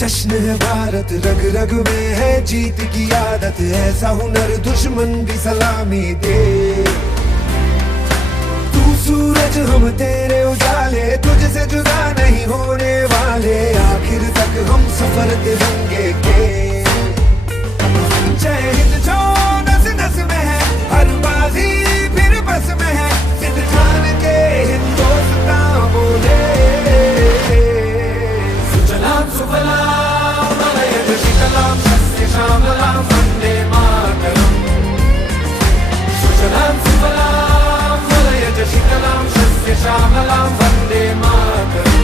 जश्न है भारत, रग रग में है जीत की आदत, ऐसा हुनर दुश्मन भी सलामी दे। तू सूरज हम तेरे उजाले, तुझसे जुदा नहीं होने वाले, आखिर तक हम सफर तिरंगे के। जय हिंद जो नस नस में है, हर बाजी फिर बस में है, जिद ठान के हिंदुस्तान बोले। सुजलाम सुफलाम मलयज शीतलाम सस्य श्यामलाम वंदे मातरम। सुजलाम सुफलाम मलयज शीतलाम सस्य श्यामलाम वंदे मातरम।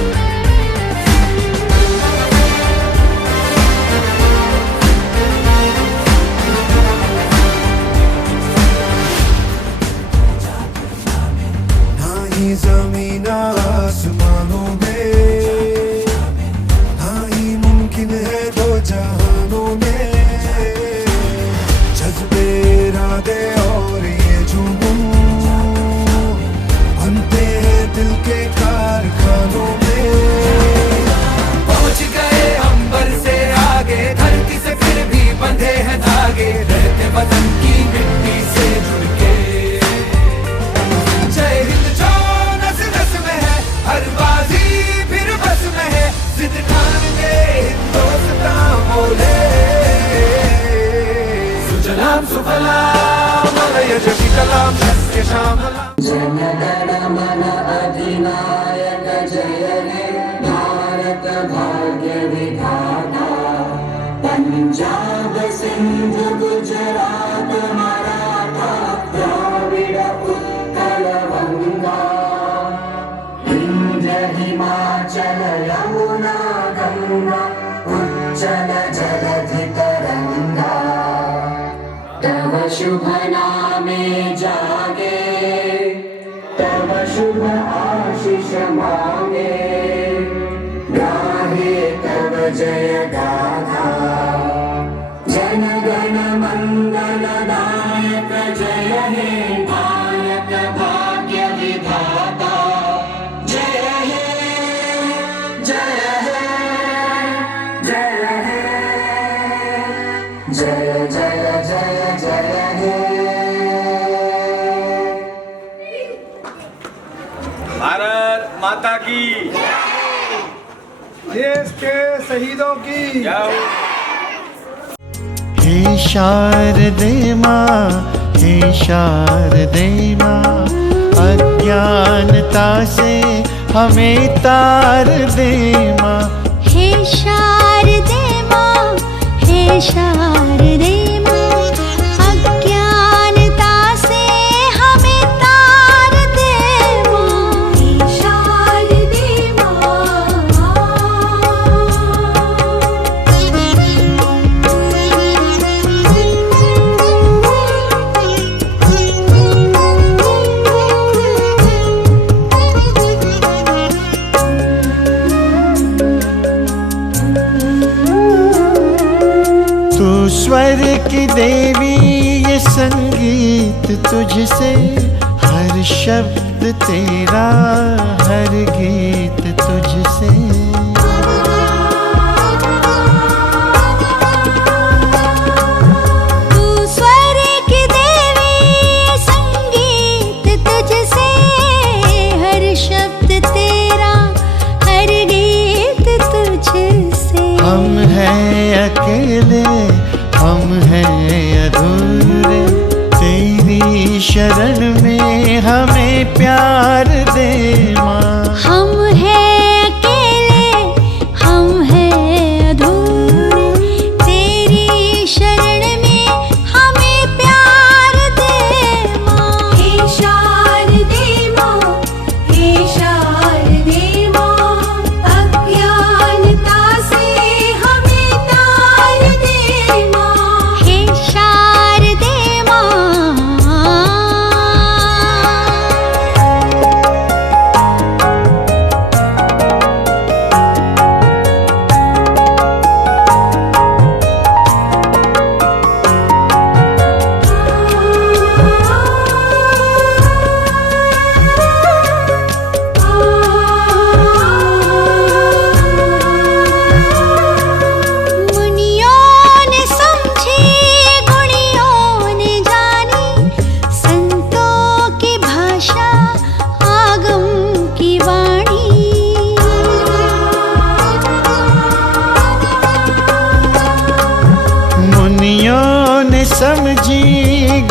ना ही जमीन आसमानों में, है दो जहानों में, जज्बे इरादे और ये जुनून बनते हैं दिल के कारखानों में। पहुंच गए अंबर से आगे, धरती से फिर भी बंधे हैं धागे, रहते वतन की मिट्टी से जुड़ के। जय हिंद जो नस नस में है, हर बाजी फिर बस में है, जिद ठान के हिंदुस्तान बोले। सुजलाम सुफलाम मलयज शीतलाम सस्य श्यामलाम। जन गण मन अधिनायक जय हे भारत भाग्य विधाता। पंजाब सिंध गुजरात मराठा द्राविड़ उत्कल बंगा, विंध्य हिमाचल यमुना गंगा, उज्जल जलधि तरंगा। तव शुभ नामे जागे, तव शुभ आशीष मांगे, गाहे तव जय गाथा। जन गण मंगल दायक जय हे भारत भाग्य विधाता। जय हे जय हे जय हे, जय जय जय जय हे। भारत माता की, देश के शहीदों की जय। हे शारदे माँ, हे शारदे माँ, अज्ञानता से हमें तार दे माँ। हे शारदे माँ, हे शारदे माँ, अज्ञानता से हमें तार दे माँ। हे शारदे माँ। तू स्वर की देवी, ये संगीत तुझसे, हर शब्द तेरा, हर गीत तुझसे। तू स्वर की देवी, संगीत तुझसे, हर शब्द तेरा, हर गीत तुझसे। हम हैं अकेले, हम हैं अधूरे, तेरी शरण में हमें प्यार दे माँ। हम हैं अकेले, हम हैं अधूरे, तेरी शरण में हमें प्यार दे माँ। हे शारदे माँ, हे शारदे माँ, अज्ञानता से हमें तार दे माँ। हे शारदे माँ,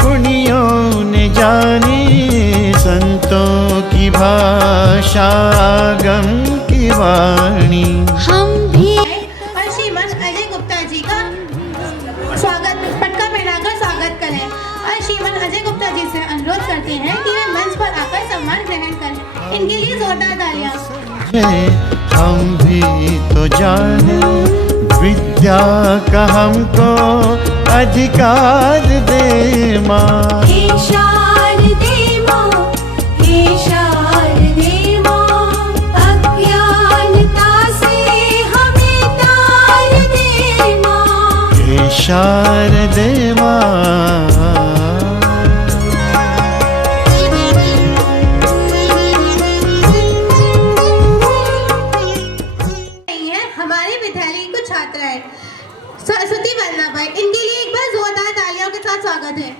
गुणियों ने जानी, संतों की भाषा गम की वाणी। हम भी और श्रीमान अजय गुप्ता जी का स्वागत पटका पहनाकर स्वागत करें और श्रीमान अजय गुप्ता जी से अनुरोध करते हैं कि वे मंच पर आकर सम्मान ग्रहण करें। इनके लिए जोरदार तालियां। हम भी तो जाने विद्या का हमको अधिकार दे माँ। हे शारदे माँ, हे शारदे माँ, अज्ञानता से हमें तार दे माँ। हे शारदे माँ। हमारे विद्यालय की कुछ छात्राएं सरस्वती वंदना भाई, इनके लिए एक बार जोरदार तालियों के साथ स्वागत है।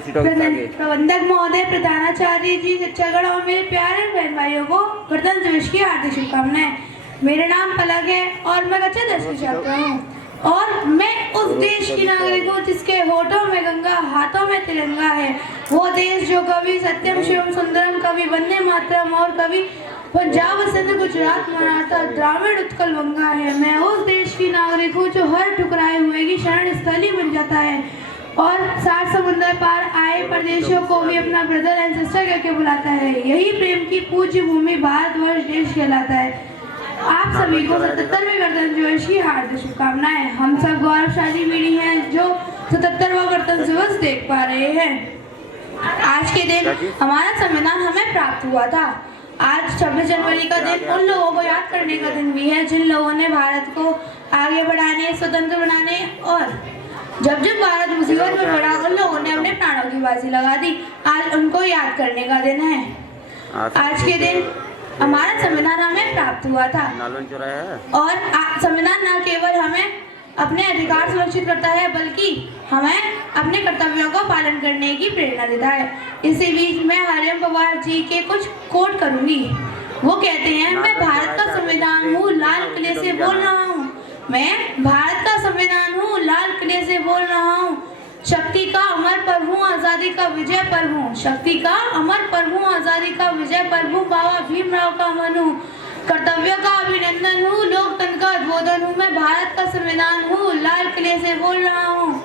प्रबंधक महोदय, प्रधानाचार्य जी, शिक्षकगण और मेरे प्यारे बहन भाइयों को गणतंत्र दिवस की हार्दिक शुभकामनाएं। मेरा नाम पलक है और मैं कक्षा 10 की छात्रा हूँ और मैं उस देश की नागरिक हूँ जिसके होठों में गंगा, हाथों में तिरंगा है। वो देश जो कवि सत्यम शिवम सुंदरम, कवि वंदे मातरम और कवि पंजाब सिंध गुजरात मराठा द्राविड़ उत्कल गंगा है। मैं उस देश की नागरिक हूँ जो हर ठुकराए हुए की शरण स्थली बन जाता है और 60 समुद्र पार आए परदेशियों को भी अपना ब्रदर एंड सिस्टर करके बुलाता है। यही प्रेम की पूज्य भूमि भारतवर्ष देश कहलाता है। आप सभी को 77वें गणतंत्र दिवस की हार्दिक शुभकामनाएं। हम सब गौरवशाली पीढ़ी हैं जो 77वां गणतंत्र दिवस देख पा रहे हैं। आज के दिन हमारा संविधान हमें प्राप्त हुआ था। आज 26 जनवरी का दिन उन लोगों को याद करने का दिन भी है जिन लोगों ने भारत को आगे बढ़ाने, स्वतंत्र बनाने और जब जब भारत मुसीबत में पड़ा उन लोगों ने अपने प्राणों की बाजी लगा दी। आज उनको याद करने का दिन है। आज के दिन हमारा संविधान हमें प्राप्त हुआ था और संविधान न केवल हमें अपने अधिकार सुरक्षित करता है बल्कि हमें अपने कर्तव्यों का पालन करने की प्रेरणा देता है। इसी बीच मैं हरिओम पवार जी के कुछ कोट करूंगी। वो कहते हैं, मैं भारत का संविधान हूँ, लाल किले से बोल रहा हूँ। मैं भारत का संविधान हूँ, लाल किले से बोल रहा हूँ। शक्ति का अमर पर्व हूँ, आजादी का विजय पर्व हूँ। शक्ति का अमर पर्व हूँ, आजादी का विजय पर्व हूँ। बाबा भीमराव का अमन हूँ, कर्तव्यों का अभिनंदन हूँ, लोकतंत्र का उद्बोधन हूँ। मैं भारत का संविधान हूँ, लाल किले से बोल रहा हूँ।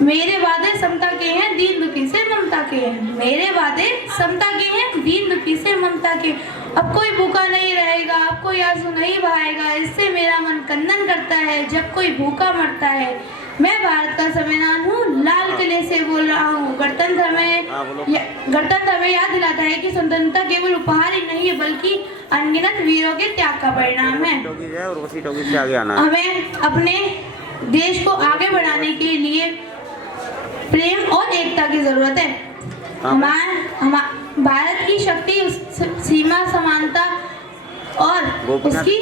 मेरे वादे समता के हैं, दीन दुखी से ममता के हैं। मेरे वादे समता के हैं, दीन दुखी से ममता के। अब कोई भूखा नहीं रहेगा, अब कोई आंसू नहीं बहाएगा, इससे मेरा मन कंदन करता है जब कोई भूखा मरता है। मैं भारत का संविधान हूँ, लाल किले से बोल रहा हूँ। गणतंत्र हमें याद दिलाता है कि स्वतंत्रता केवल उपहार ही नहीं है बल्कि अनगिनत वीरों के त्याग का परिणाम है। हमें अपने देश को आगे बढ़ाने के लिए प्रेम और एकता की जरूरत है। भारत की शक्ति सीमा समानता और उसकी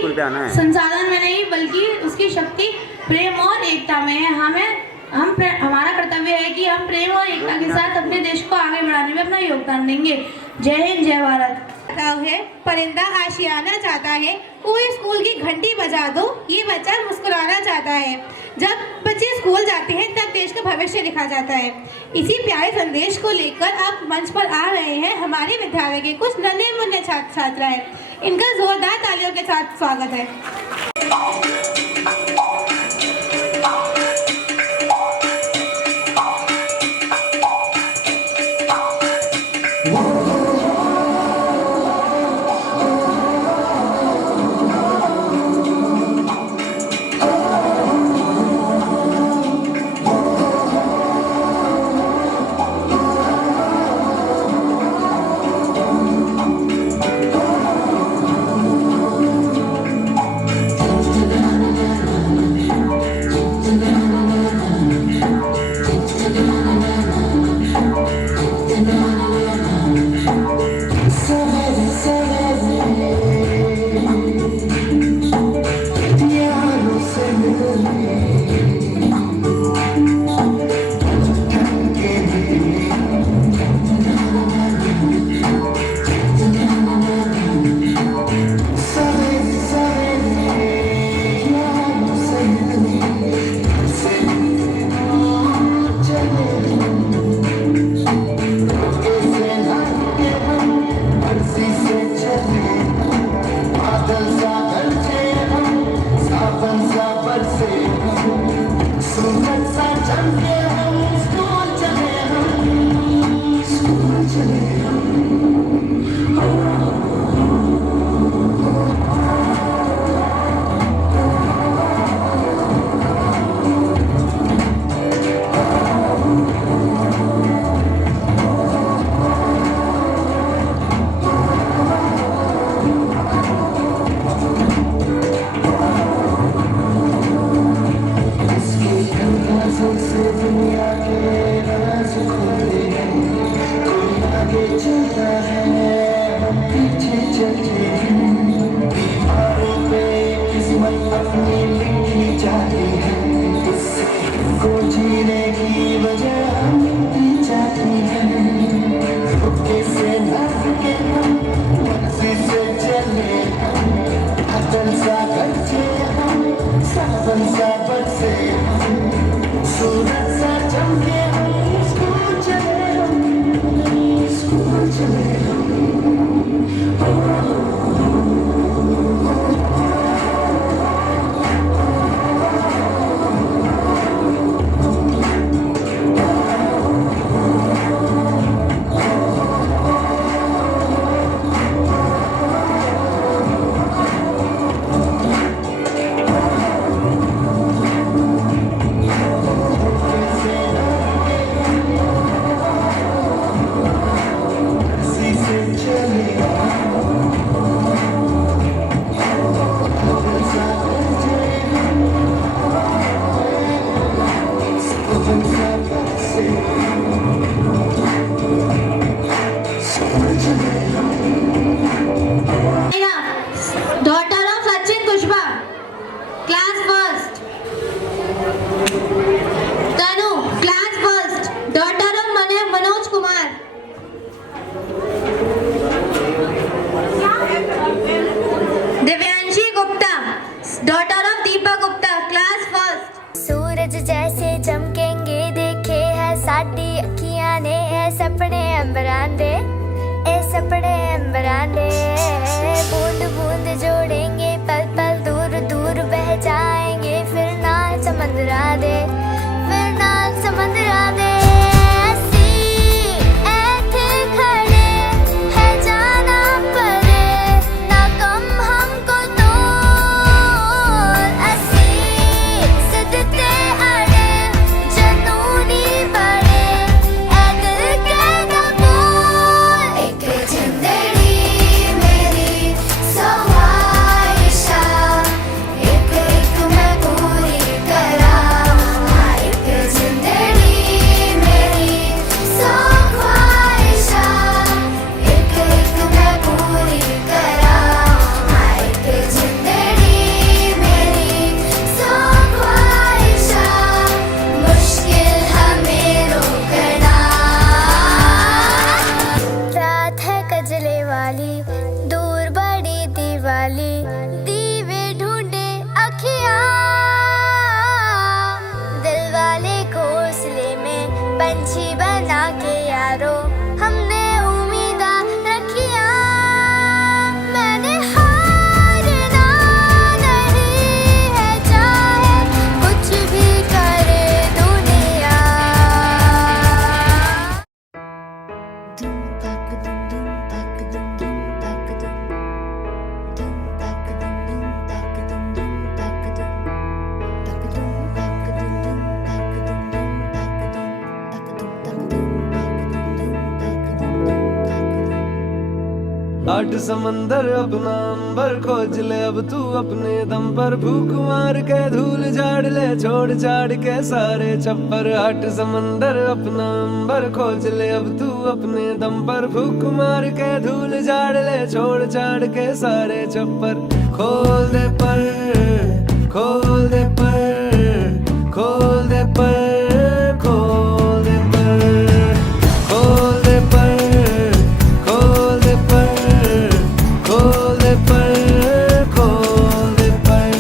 संसाधन में नहीं बल्कि उसकी शक्ति प्रेम और एकता में है। हमारा कर्तव्य है कि हम प्रेम और एकता के साथ अपने देश को आगे बढ़ाने में अपना योगदान देंगे। जय हिंद, जय भारत। है परिंदा आशियाना चाहता है, कोई स्कूल की घंटी बजा दो, ये बच्चा मुस्कुराना चाहता है। जब बच्चे स्कूल जाते हैं तब देश का भविष्य लिखा जाता है। इसी प्यारे संदेश को लेकर अब मंच पर आ रहे हैं हमारे विद्यालय के कुछ नन्हे मुन्ने छात्र छात्राएं। इनका जोरदार तालियों के साथ स्वागत है। जाएंगे फिर ना समंदरा दे, फिर ना समंदरा पंछी बना के यारो हमने उम्मीदा रखिया। मैंने हारना नहीं है चाहे कुछ भी करे दुनिया। आठ समंदर अपना अंबर खोज ले अब तू अपने दम पर, फूक मार के धूल झाड़ ले छोड़ छाड़ के सारे छप्पर। आठ समंदर अपना अंबर खोज ले अब तू अपने दम पर, फूक मार के धूल झाड़ ले छोड़ छाड़ के सारे छप्पर। खोल दे पर, खोल दे पर, खोल दे पर, खोल दे पर, खोल दे पर, खोल दे पर, खोल दे पर, खोल दे पर।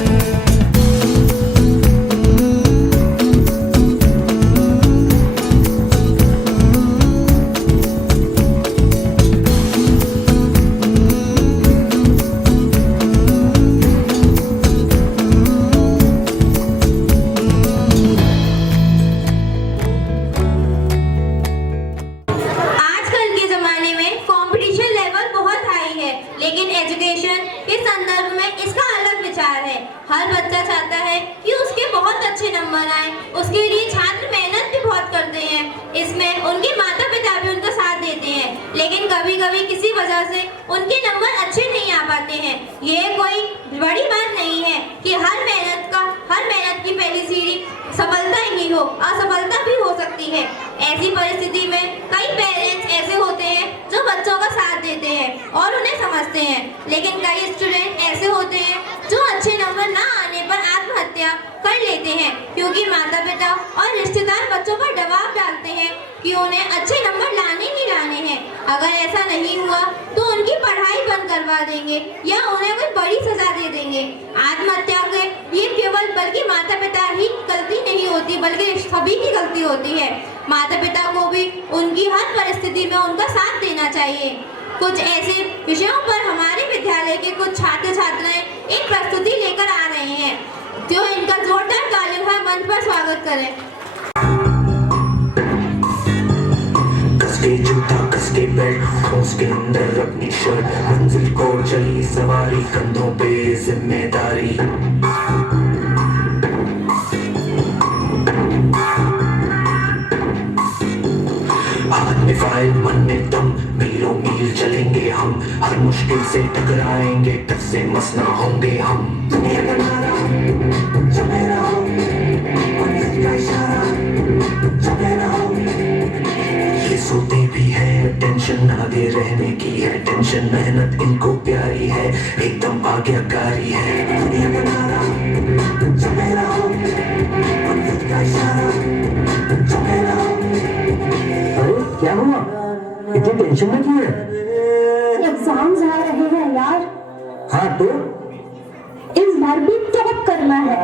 आजकल के ज़माने में कंपटीशन लेवल बहुत हाई है, लेकिन एजुकेशन के संदर्भ में इसका अलग विचार है। हर बच्चा चाहता है कि उसके बहुत अच्छे नंबर आए, उसके लिए छात्र मेहनत भी बहुत करते हैं, इसमें उनके माता पिता भी उनका साथ देते हैं, लेकिन कभी कभी किसी वजह से उनके नंबर अच्छे नहीं आ पाते हैं। ये कोई बड़ी बात नहीं है कि हर मेहनत की पहली सीढ़ी सफलता ही हो, असफलता भी हो सकती है। ऐसी परिस्थिति में कई पेरेंट्स ऐसे होते हैं जो बच्चों का साथ देते हैं और उन्हें समझते हैं, लेकिन कई स्टूडेंट ऐसे होते हैं जो अच्छे नंबर ना आने पर आत्महत्या कर लेते हैं, क्योंकि माता पिता और रिश्तेदार बच्चों पर दबाव डालते हैं कि उन्हें अच्छे नंबर लाने ही लाने हैं। अगर ऐसा नहीं हुआ तो उनकी पढ़ाई बंद करवा देंगे या उन्हें कोई बड़ी सजा दे देंगे। आत्महत्या के ये केवल बल्कि माता पिता ही गलती नहीं होती, बल्कि सभी की गलती होती है। माता पिता को भी उनकी हर परिस्थिति में उनका साथ देना चाहिए। कुछ ऐसे विषयों पर हमारे विद्यालय के कुछ छात्र छात्राएं एक प्रस्तुति लेकर आ रहे हैं, जो इनका जोरदार तालियों का मंच पर स्वागत करें। कसके जूता कसके बेल्ट उसके अंदर अपनी शर्ट, मंजिल को चली सवारी कंधों पे जिम्मेदारी। हाथ में फाइल मन में दम, मीलों मील चलेंगे हम, हर मुश्किल से टकराएंगे टस से मस ना होंगे हम। दुनिया का नारा जो मेरा हो, मंजिल का इशारा जो मेरा हो। ये सोते भी है टेंशन ना दे रहने की है, टेंशन मेहनत इनको प्यारी है, एकदम आज्ञाकारी है। दुनिया का नारा जो मेरा हो, मंजिल का इशारा जो मेरा हो। अरे क्या हुआ, इतनी टेंशन में क्यों है? एग्जाम्स आ रहे हैं यार। हाँ तो इस बार भी टॉप करना है,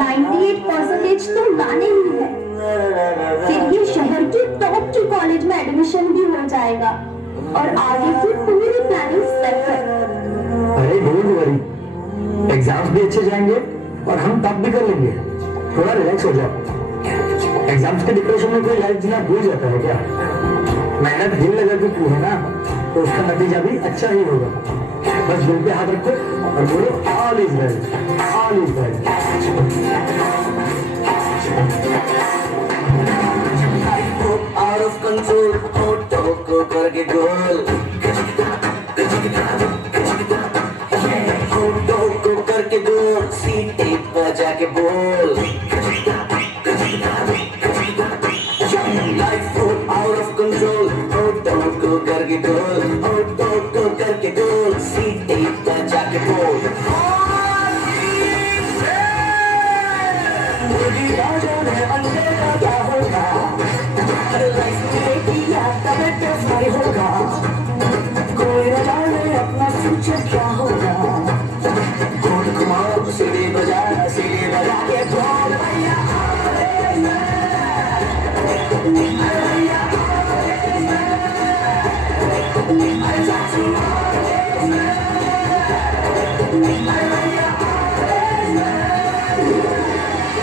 98% तो लाने ही है, फिर ये शहर की टॉप की कॉलेज में एडमिशन भी हो जाएगा और आगे की पूरी प्लानिंग सेट है। अरे डोंट वरी, एग्जाम्स भी अच्छे जाएंगे और हम टॉप भी कर लेंगे। थोड़ा रिलैक्स हो जाओ। एग्जाम्स के डिप्रेशन में कोई लाइफ जीना भूल जाता है क्या? मेहनत दिल लगा के की है ना, तो उसका नतीजा भी अच्छा ही होगा। बस दिल पे हाथ रखो और बोलो all is well, all is well. Out of control photo को करके गोल, फोटो को करके गोल, सीटे पर जाके बोल। लाइफ को आउट ऑफ कंट्रोल फोटो को करके गोल, फोटो को करके गोल, सीटे पर जाके बोल। अंधेरा क्या होगा, लाइफ में किया तब होगा, कोई न जाने अपना फ्यूचर क्या होगा। कौन घुमाओ सीढ़ी बजा के बोल भैया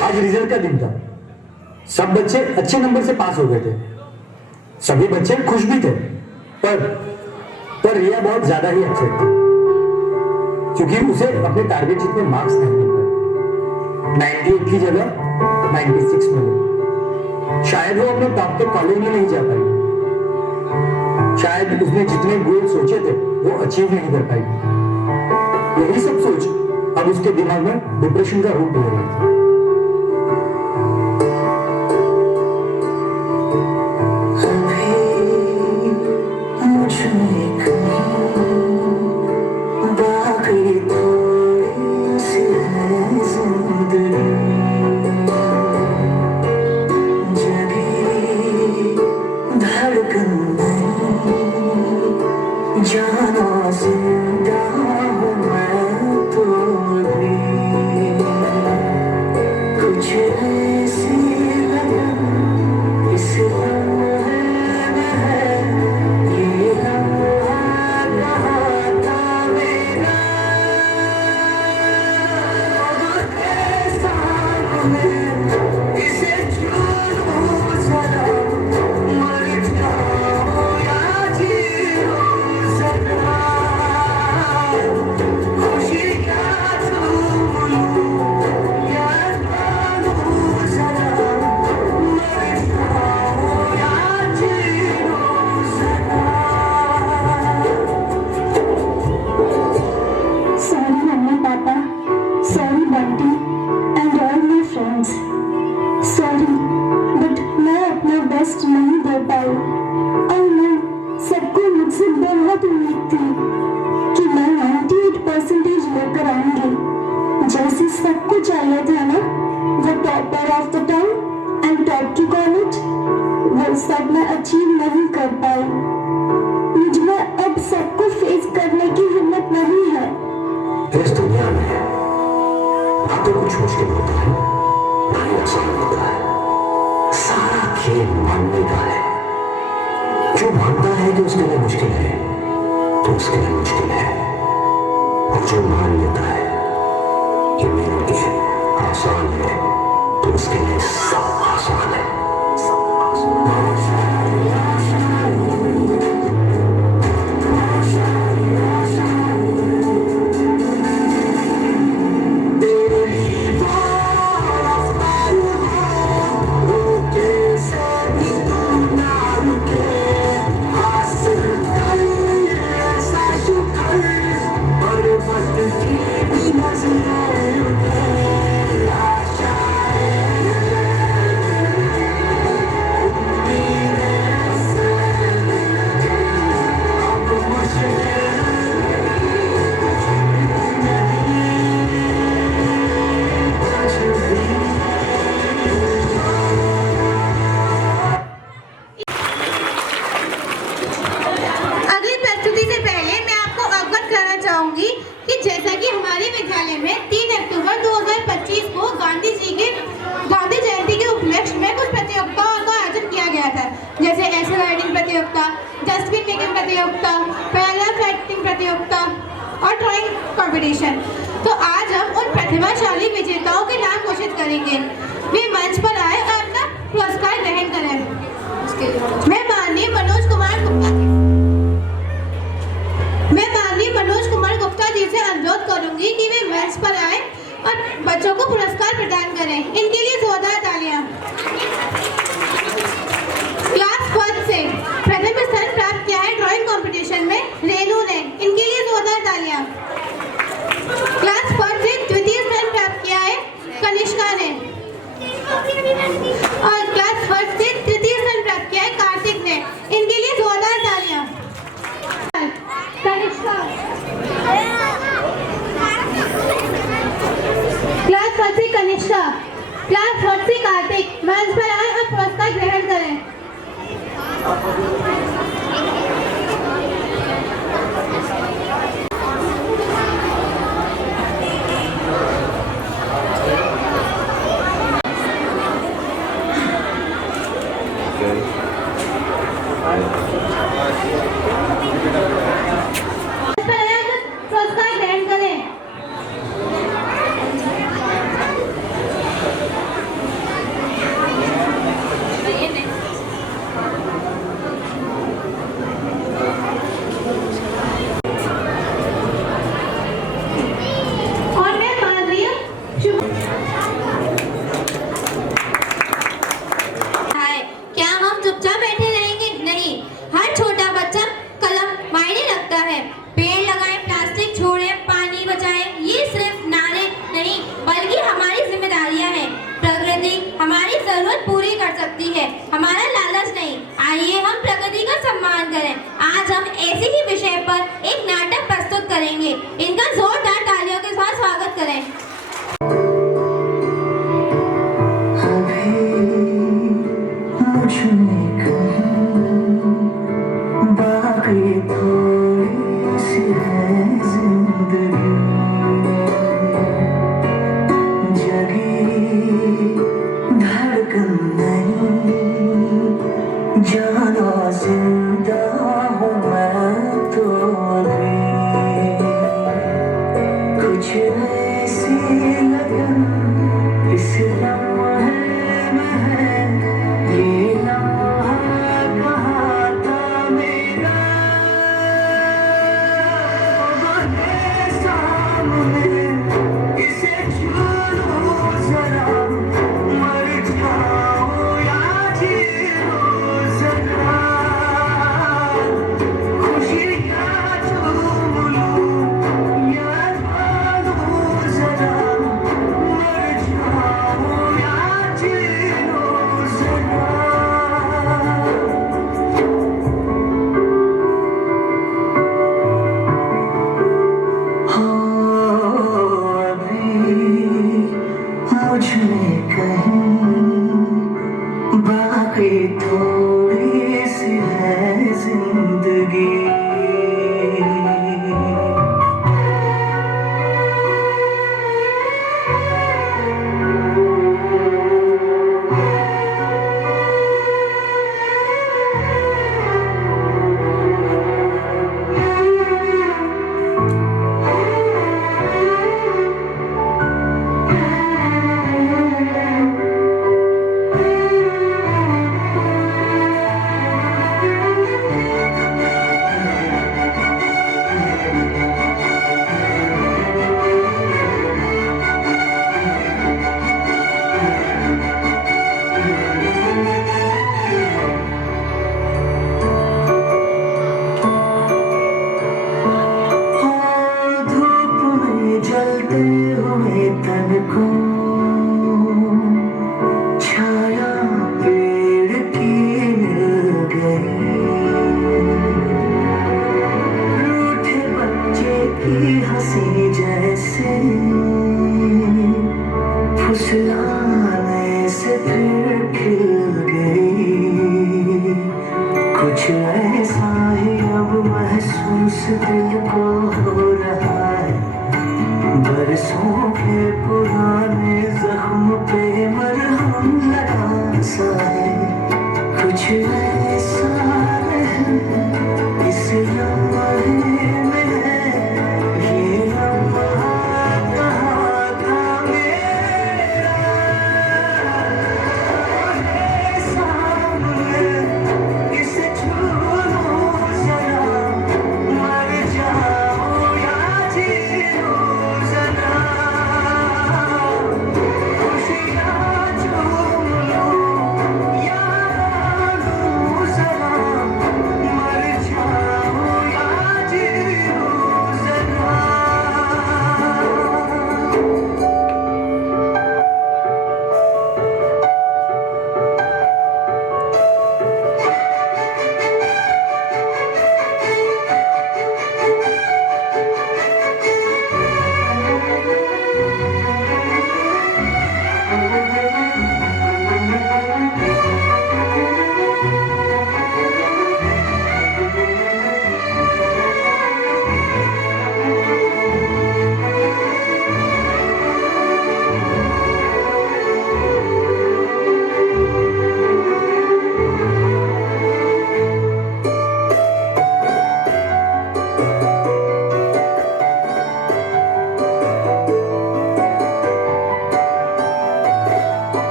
आज रिजल्ट का दिन था। सब बच्चे अच्छे नंबर से पास हो गए थे। सभी बच्चे खुश भी थे। पर रिया बहुत ज्यादा ही अपसेट थी, क्योंकि उसे अपने टारगेट जितने मार्क्स नहीं मिल पाए। 98 की जगह 96 मिले। शायद वो अपने टॉप के कॉलेज में नहीं जा पाई। शायद उसने जितने गोल सोचे थे वो अचीव नहीं कर पाई। यही सब सोच अब उसके दिमाग में डिप्रेशन का रूप ले रही थी। जाना जिंदा हूँ मैं तो भी, कुछ ऐसी लगन इस लम्हे में है, ये लम्हा कहाँ था मेरा, अब कैसा मैं इसे छोड़ूं जरा, मर जाऊं या जीऊं सदा, खुशी क्या छूलूं या पालूं जरा, मर जाऊं या जीऊं सदा। Sorry mummy papa, sorry Bunty and all my friends. Sorry, but मैं अपना बेस्ट नहीं दे पाई। और मैं सबको मुझसे बहुत उम्मीद थी कि मैं 98% लेकर आऊंगी, जैसे सबको चाहिए था ना, वो topper of the town and top two college. वो सब मैं अचीव नहीं कर पाई। मुझ में अब सबको फेस करने की हिम्मत नहीं है। इस दुनिया में ना तो कुछ मुश्किल होता है, ना ही आसान होता है। सारा खेल मानने का है। जो मानता है कि उसके लिए मुश्किल है तो उसके लिए मुश्किल है, और जो मान लेता है कि मेरे लिए आसान है तो उसके लिए सब आसान है। अगली प्रस्तुति से पहले मैं आपको अवगत कराना चाहूंगी कि जैसा कि हमारे विद्यालय में 3 अक्टूबर 2025 को गांधी जयंती के उपलक्ष्य में कुछ प्रतियोगिताओं का आयोजन किया गया था, जैसे ऐसे राइडिंग प्रतियोगिता, डस्टबिन मेकिंग प्रतियोगिता, पैराग्राफ राइटिंग प्रतियोगिता और ड्राइंग कंपटीशन। तो आज हम उन प्रतिभाशाली विजेताओं के नाम घोषित करेंगे। वे मंच पर आए और अपना पुरस्कार ग्रहण करें। मैं माननीय मनोज कुमार गुप्ता जी से अनुरोध करूंगी कि वे मंच पर आए और बच्चों को पुरस्कार प्रदान करें। इनके लिए जोरदार तालियां। क्लास 1 से प्रथम स्थान प्राप्त किया है ड्राइंग कंपटीशन में रेनू ने, इनके लिए जोरदार तालियां। क्लास 1 से द्वितीय स्थान प्राप्त किया है कनिष्का ने, और क्लास 1 से तृतीय स्थान संस्कार ग्रहण करें। और मैं माननीय क्या हम चुपचाप बैठे रहेंगे? नहीं, हर छोटा बच्चा कलम मायने रखता है। पेड़ लगाएं, प्लास्टिक छोड़ें, पानी बचाएं, ये सिर्फ नारे नहीं बल्कि हमारी जिम्मेदारियां हैं। प्रकृति हमारी जरूरत पूरी कर सकती है, हमारा लालच नहीं। आइए हम प्रकृति का सम्मान करें। आज हम ऐसे ही विषय पर एक नाटक प्रस्तुत करेंगे। इनका जोरदार तालियों के साथ स्वागत करें।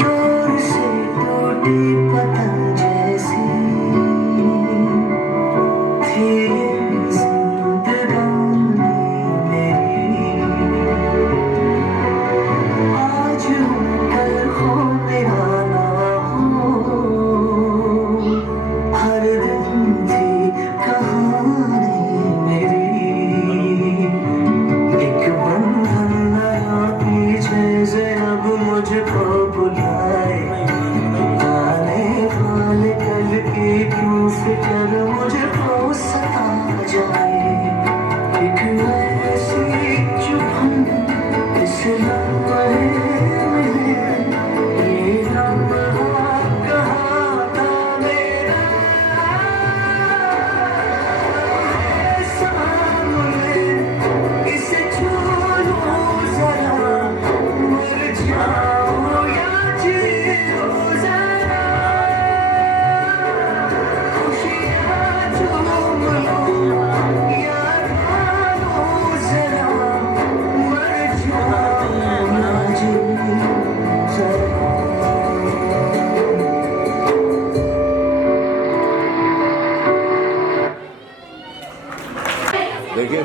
दूर से टूटी पतंग जैसी थी जिंदगानी मेरी। आज कल हो मेरा ना हो, हर दिन थी कहानी मेरी। एक बंधन नया पीछे से अब मुझको बुलाए, आने वाले कल की क्यों फिक्र मुझको सता जाए। एक ऐसी चुभन इस लम्हे में, ये लम्हा कहाँ था मेरा, सामने इसे छू लूं जरा, मर जाऊं या जीऊं जरा, खुशियाँ झूम लूं या रो जरा, मर जाऊं या जीऊं जरा। देखिए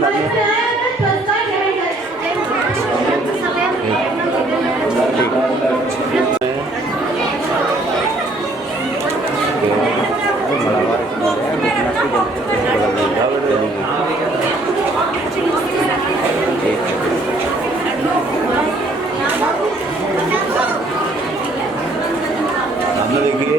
सामने देखिए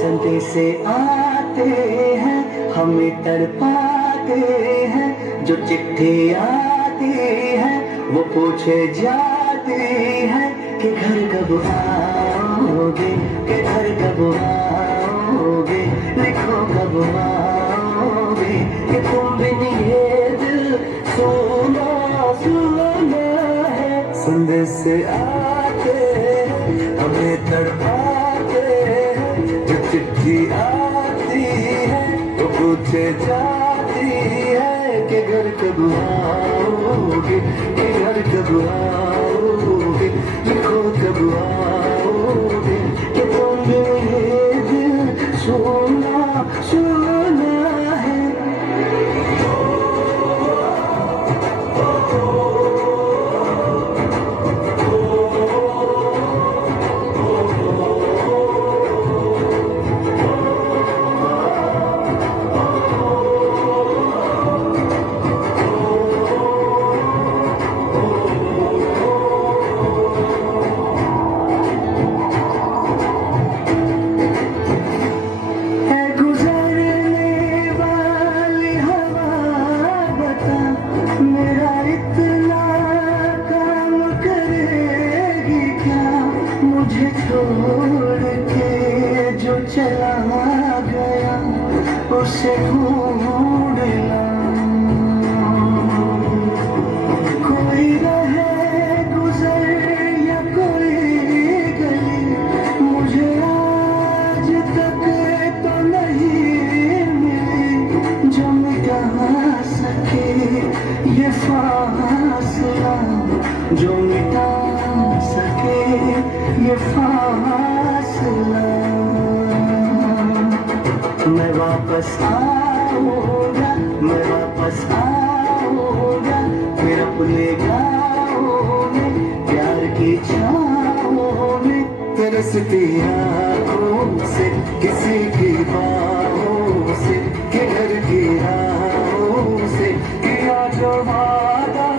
संदेशे आते हैं हमें तड़पाते हैं, जो चिट्ठी आती है वो पूछे जाते हैं कि घर कब आओगे, कि घर कब आओगे, लिखो कब आओगे, कि तुम बिन ये दिल सोना सोना है। संदेशे आते हैं हमें तड़पाते हैं, जो चिट्ठी आती है वो पूछे जाती है कि घर कब आओगे, कि घर कब आओगे, लिखो कब आओगे, कि तुम ये दिल सोना सोना है। मुझे छोड़ के जो चला गया उसे ढूंढना, कोई रहे गुजर या कोई गली, मुझे आज तक तो नहीं मिली जो मिटा सके ये फासला, जो मिटा सके ये फासला। मैं वापस आऊंगा, मैं वापस आऊंगा, फिर अपने गाँव में प्यार की छाँव में, तरसती आँखों से किसी की बाहों से, कि घर की राहों से, किया जो वादा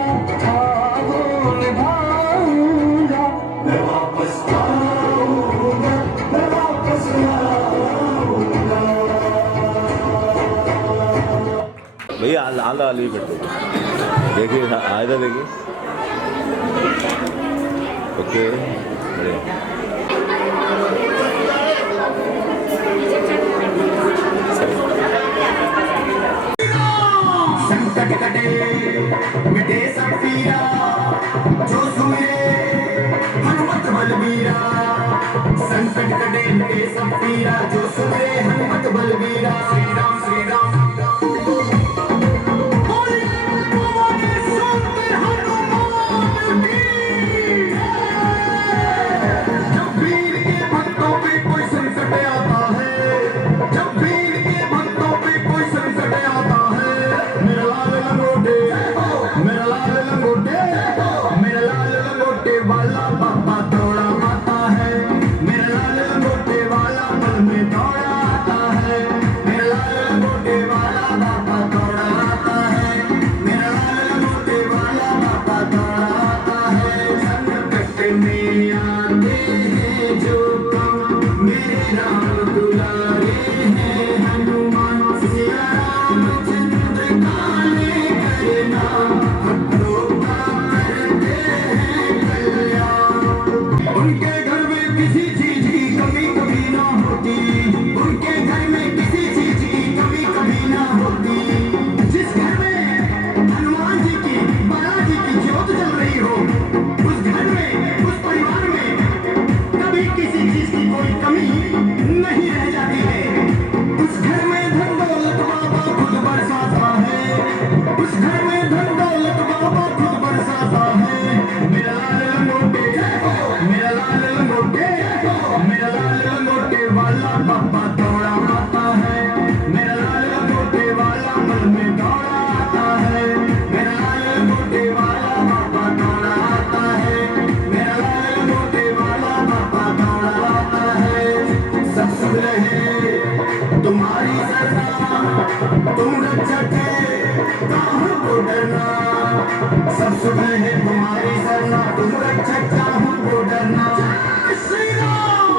था वो निभाऊंगा। मैं वापस आऊंगा, मैं वापस आऊंगा। भैया आधा आलू बैठो, देखिए आधा देखिए। ओके बढ़िया। संकट कटे मिटे सब पीरा, जो सुमिरे हनुमत बलबीरा। संकट कटे मिटे सब पीरा, जो सुमिरे हनुमत बलबीरा। श्री राम पल में दौड़ा आता है मेरा लाल मोटे वाला बाबा दौड़ा आता है मेरा लाल मोटे वाला बाबा दौड़ा आता है सब सुन रहे तुम्हारी सरकार तुम रक्षक काहू को डरना सब सुन रहे तुम्हारी सरकार तुम रक्षक काहू को डरना श्री राम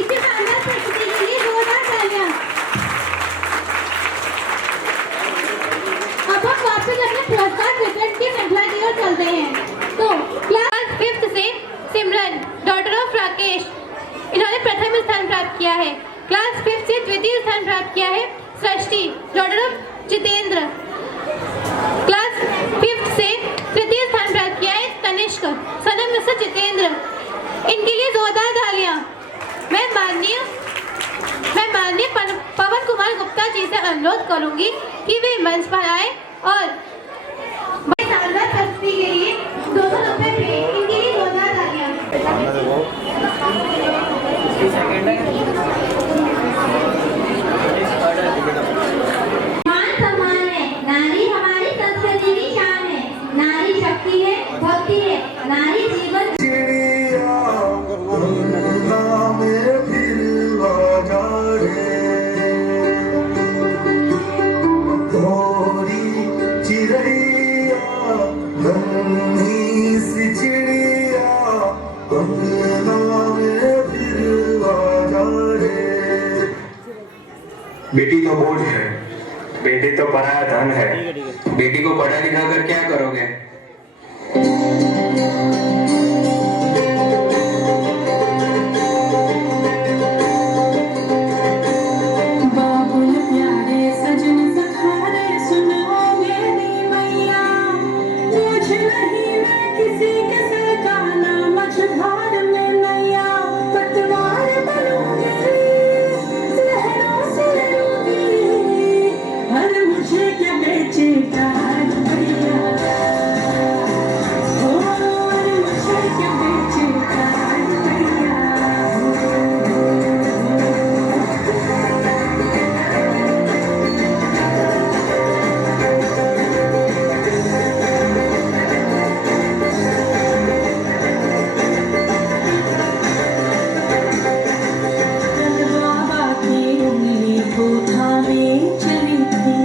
इसे शानदार प्रस्तुति के लिए जोरदार तालियां। अब हम वापस अपने पुरस्कार वितरण की श्रृंखला की ओर चलते हैं। तो क्लास 5th से सिमरन डॉटर ऑफ राकेश, इन्होंने प्रथम स्थान प्राप्त किया है। क्लास 5th से द्वितीय स्थान प्राप्त किया है Srishti daughter of Jitendra. Class 5th से तृतीय स्थान प्राप्त किया है तनिष्क सनम मिस्टर जितेंद्र। इनके लिए जोरदार तालियां। मैं माननीय पवन कुमार गुप्ता जी से अनुरोध करूंगी कि वे मंच पर आए और शानदार प्रस्तुति के लिए 200 रुपए पे इनके लिए जोरदार तालियां। मान सम्मान है, नारी हमारी संस्कृति की शान है, नारी शक्ति है, भक्ति है, नारी जीवन बेटी तो बोझ है, बेटी तो पराया धन है, बेटी को पढ़ा लिखा कर क्या करोगे? बाबुल प्यारे सजन सखारे सुनो मेरी मैया, पूछ नहीं मैं किसी के सर का ना मझधार में नैया, पतवार बनूंगी लहरों से लड़ूंगी, हर मुझे क्या बेचे प्यार भैया, ओ हर मुझे क्या बेचे प्यार भैया। कल बाबा की उंगली को थामे चली थी,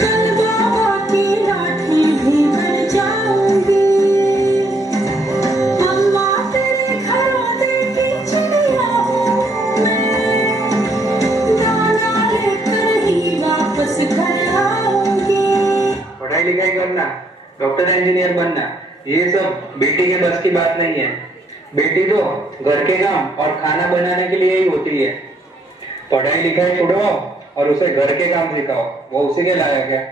कल बाबा की लाठी भी बन जाऊंगी, अम्मा तेरे घरौंदे की चिड़िया हूँ मैं, दाना लेकर ही वापस घर आऊंगी। पढ़ाई लिखाई करना, डॉक्टर इंजीनियर बनना, ये सब बेटी के बस की बात नहीं है। बेटी तो घर के काम और खाना बनाने के लिए ही होती है। पढ़ाई लिखाई छुड़वाओ और उसे घर के काम सिखाओ, वो उसी के लायक है।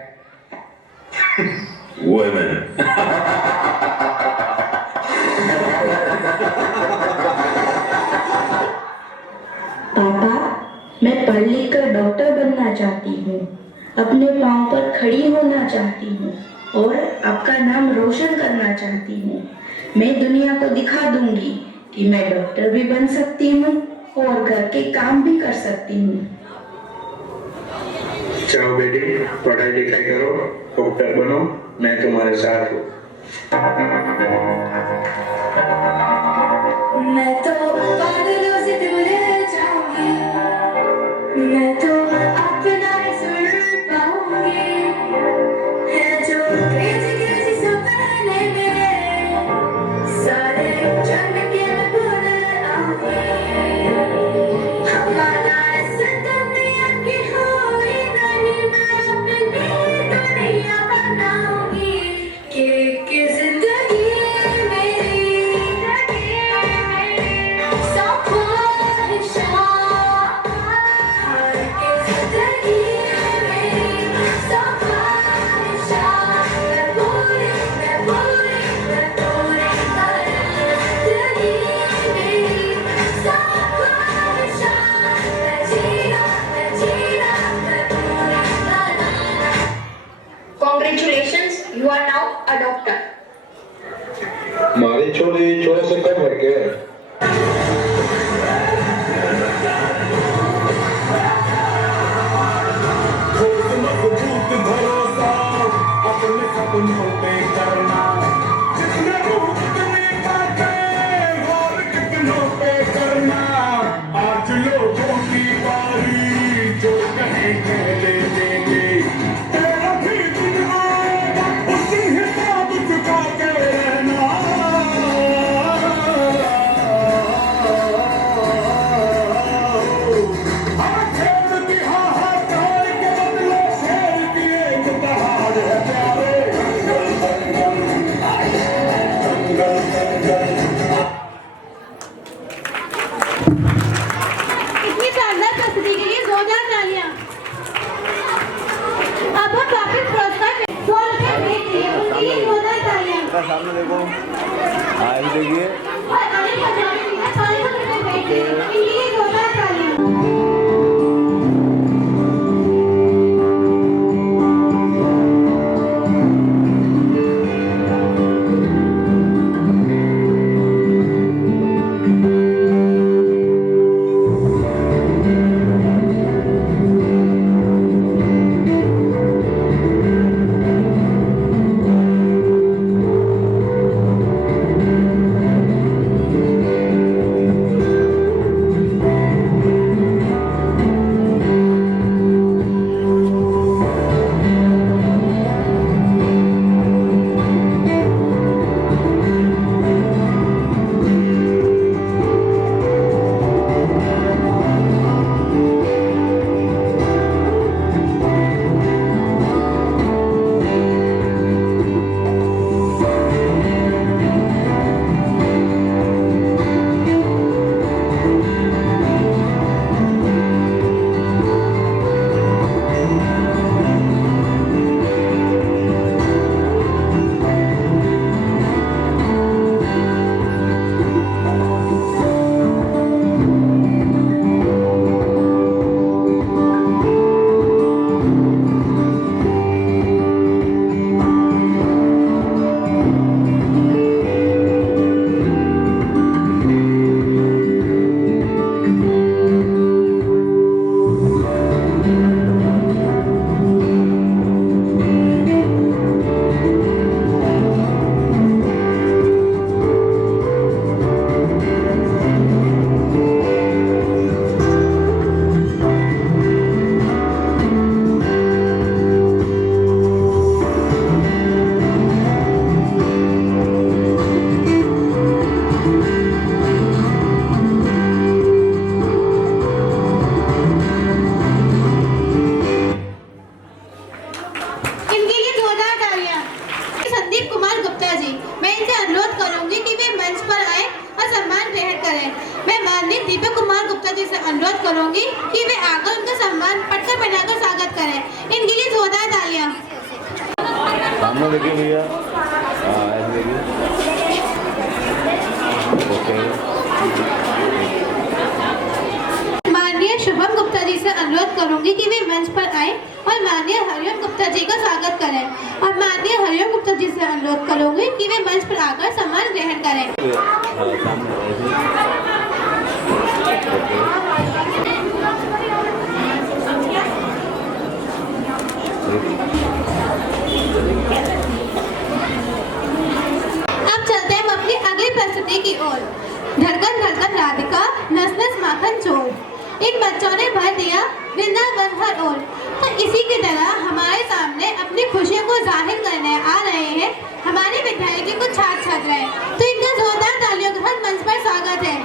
वो है मैंने पापा, मैं पढ़ लिख कर डॉक्टर बनना चाहती हूँ, अपने पाँव पर खड़ी होना चाहती हूँ और आपका नाम रोशन करना चाहती हूँ। मैं दुनिया को दिखा दूंगी कि मैं डॉक्टर भी बन सकती हूँ और घर के काम भी कर सकती हूँ। चलो बेटी, पढ़ाई लिखाई करो, डॉक्टर बनो, मैं तुम्हारे साथ हूँ। मैं तो बादलों से दूर जाऊंगी, मैं तो अपना ही सुर पाऊंगी, है जो crazy crazy सपने मेरे, सारे चढ़ के मैं भूल आऊंगी, हमारा इस दुनिया की हुई नहीं, मैं अपनी दुनिया बनाऊंगी, कि जिंदगी हमारी चोरी चोरों से कम है क्या? अपने सपनों पे करना जितने उतने करते और कितनों पे करना। आज लोगों की बारी जो कहेंगे ले लेंगे। तेरा भी दिन आएगा उस दिन हिसाब चुका के रहना। हर खेल की हाहाकार के बदले शेर की एक दहाड़ है प्यारे। इतनी शानदार प्रस्तुति के लिए जोरदार तालियां। अब हम वापस पुरस्कार 100 रुपए भेजिए, उनके लिए जोरदार तालियां। सामने देखो, आज देखिए। और अनिल पंजाबी जी ने 500 रुपए भेजिए, इनके लिए जोरदार तालियां। अनुरोध करूंगी कि वे आकर उनका सम्मान पटका पहनाकर स्वागत करें। इनके लिए जोरदार तालियां। सामने देखिए भैया, ऐसे देखिए। ओके। माननीय शुभम गुप्ता जी से अनुरोध करूंगी कि वे मंच पर आए और माननीय हरिओम गुप्ता जी का स्वागत करें। और माननीय हरिओम गुप्ता जी से अनुरोध करूंगी कि वे मंच पर आकर सम्मान ग्रहण करें। अब चलते हैं हम अपनी अगली प्रस्तुति की ओर। धड़कन धड़कन राधिका, नस नस माखन चोर, इन बच्चों ने भर दिया वृंदावन हर ओर। तो इसी की तरह हमारे सामने अपनी खुशियों को जाहिर करने आ रहे हैं हमारे विद्यालय के कुछ छात्र छात्राएं। तो इनका जोरदार तालियों के साथ मंच पर स्वागत है।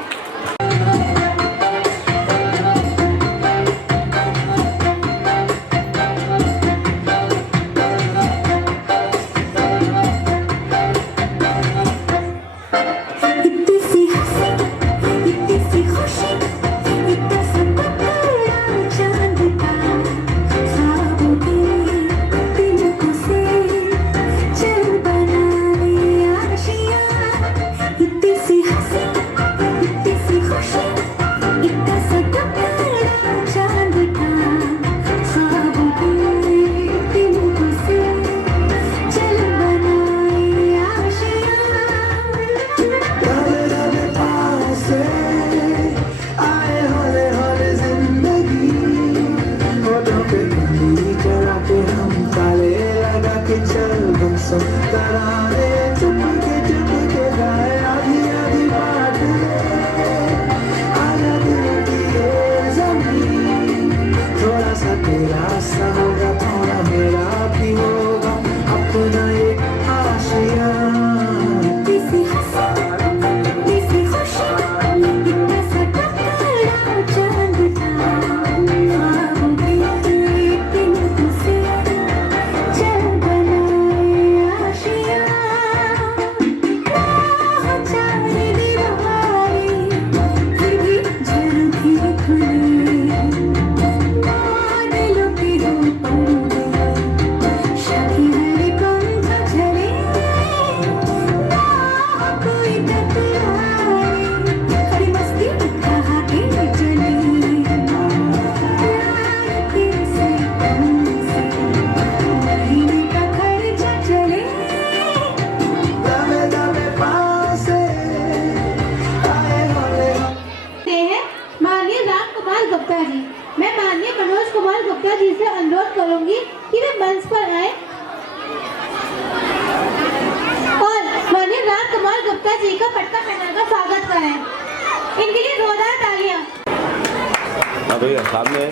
पटका पहनाकर स्वागत करें। इनके लिए जोरदार तालियां। हाँ भैया सामने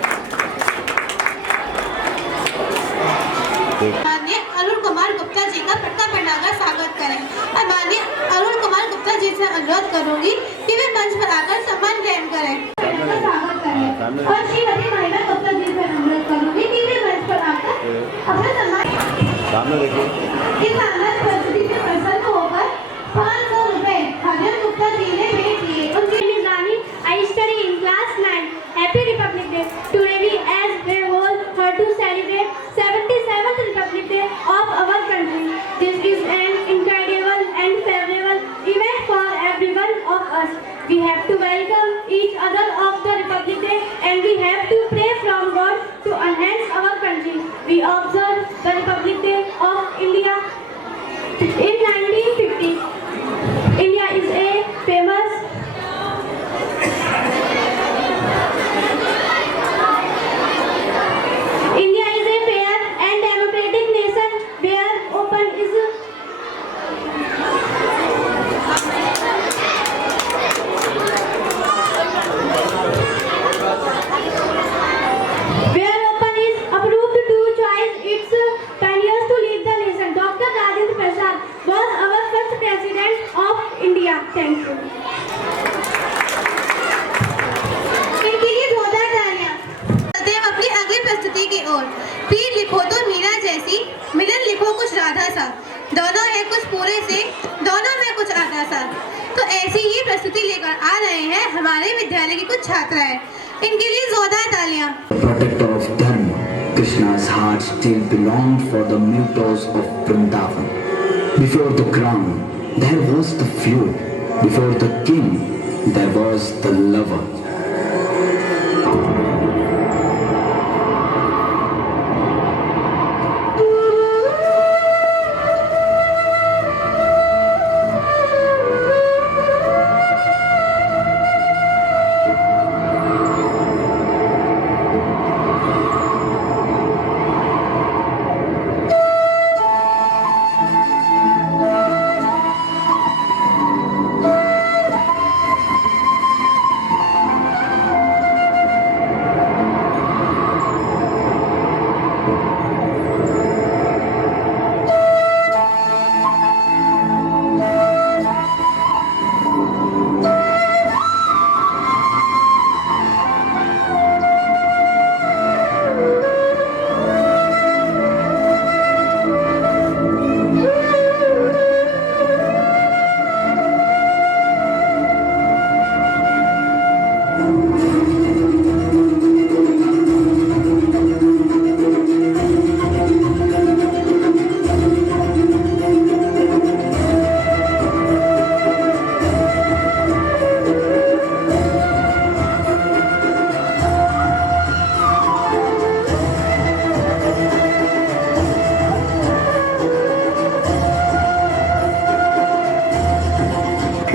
माननीय अरुण कुमार गुप्ता जी का पटका पहनाकर स्वागत करें। और माननीय अरुण कुमार गुप्ता जी से अनुरोध करूंगी कि वे मंच पर आकर सम्मान ग्रहण करें। स्वागत करें। और श्रीमती महिला गुप्ता जी से अनुरोध करूंगी कि वे मंच पर आकर अपना सम्मान। सामने देखिए। इस शानदार प्रस्तुति से प्रसन्न होकर 500 रुपए हजर गुप्ता जी ने भेंट किए। उनकी निगरानी I study in class 9. Happy Republic Day. Today we as we all are to celebrate 77th Republic Day of our country. This is an incredible and favorable event for everyone of us. We have to welcome each other of the Republic Day and we have to pray from God to enhance our country. We observe the Republic Day of India in 1950. India is a famous India is a fair and democratic nation where open is approved to choose its pioneers to lead the nation. Dr. Rajendra Prasad was our first president of India. Thank you. इनके लिए जोरदार तालियां। चलते हैं अपनी अगली प्रस्तुति की ओर। पीर लिखो तो मीरा जैसी, मिलन लिखो कुछ राधा सा, दोनों है कुछ पूरे से, दोनों में कुछ आधा सा। तो ऐसी ही प्रस्तुति लेकर आ रहे हैं हमारे विद्यालय की कुछ छात्राएं। इनके लिए जोरदार तालियां। Protector of Dharma, Krishna's heart still belonged for the meadows of Vrindavan. Before the crown, there was the flute. Before the king, there was the lover.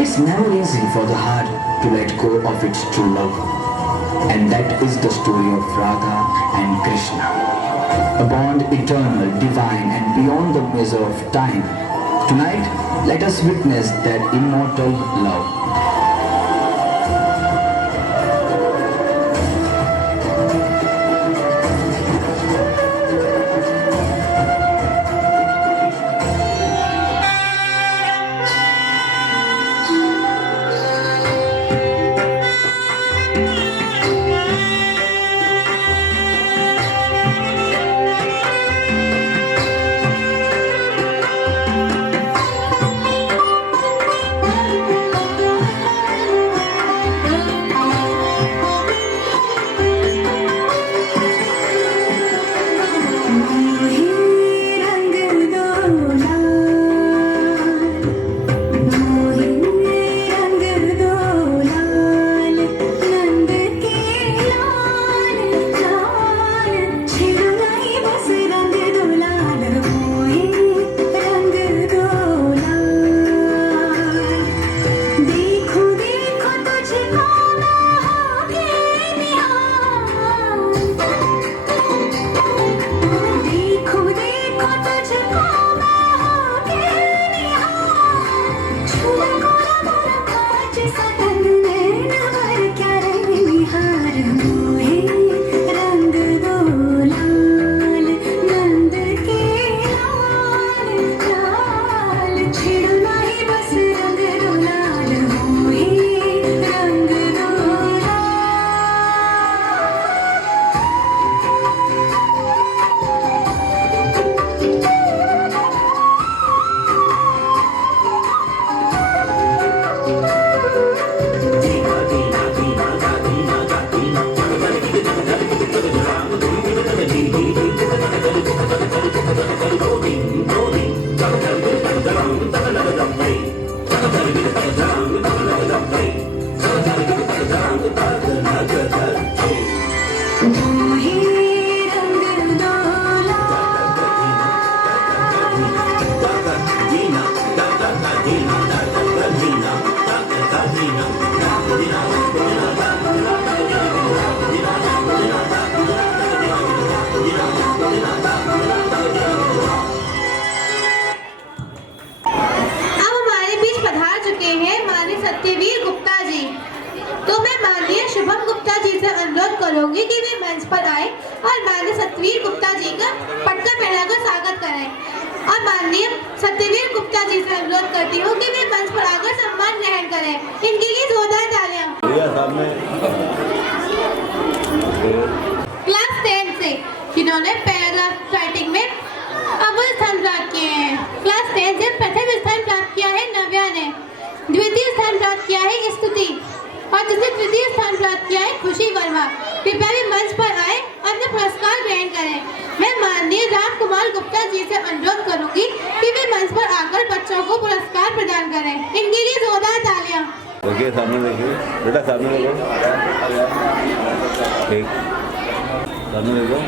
It's never easy for the heart to let go of its true love. And that is the story of Radha and Krishna. A bond eternal, divine and beyond the measure of time. Tonight, let us witness that immortal love. रहे हैं माननीय सत्यवीर गुप्ता जी। तो मैं माननीय शुभम गुप्ता जी से अनुरोध करूंगी कि वे मंच पर आए और माननीय सत्यवीर गुप्ता जी का पटका पहनाकर स्वागत करें। और माननीय सत्यवीर गुप्ता जी से अनुरोध करती हूँ कि वे मंच पर आकर सम्मान ग्रहण करें। इनके लिए जोरदार तालियां। क्लास 10 से जिन्होंने पैराग्राफ राइटिंग में अव्वल स्थान प्राप्त किए हैं। क्लास 10 से प्रथम स्थान प्राप्त किया है नव्या ने, द्वितीय स्थान प्राप्त किया है स्तुति और जिसने तृतीय स्थान प्राप्त किया है खुशी वर्मा। कृपया भी मंच पर आए और अपने पुरस्कार ग्रहण करें। मैं माननीय राम कुमार गुप्ता जी से अनुरोध करूंगी कि वे मंच पर आकर बच्चों को पुरस्कार प्रदान करें। इनके लिए जोरदार तालियां। देखिए सामने, देखिए बेटा सामने देखो, ठीक सामने देखो।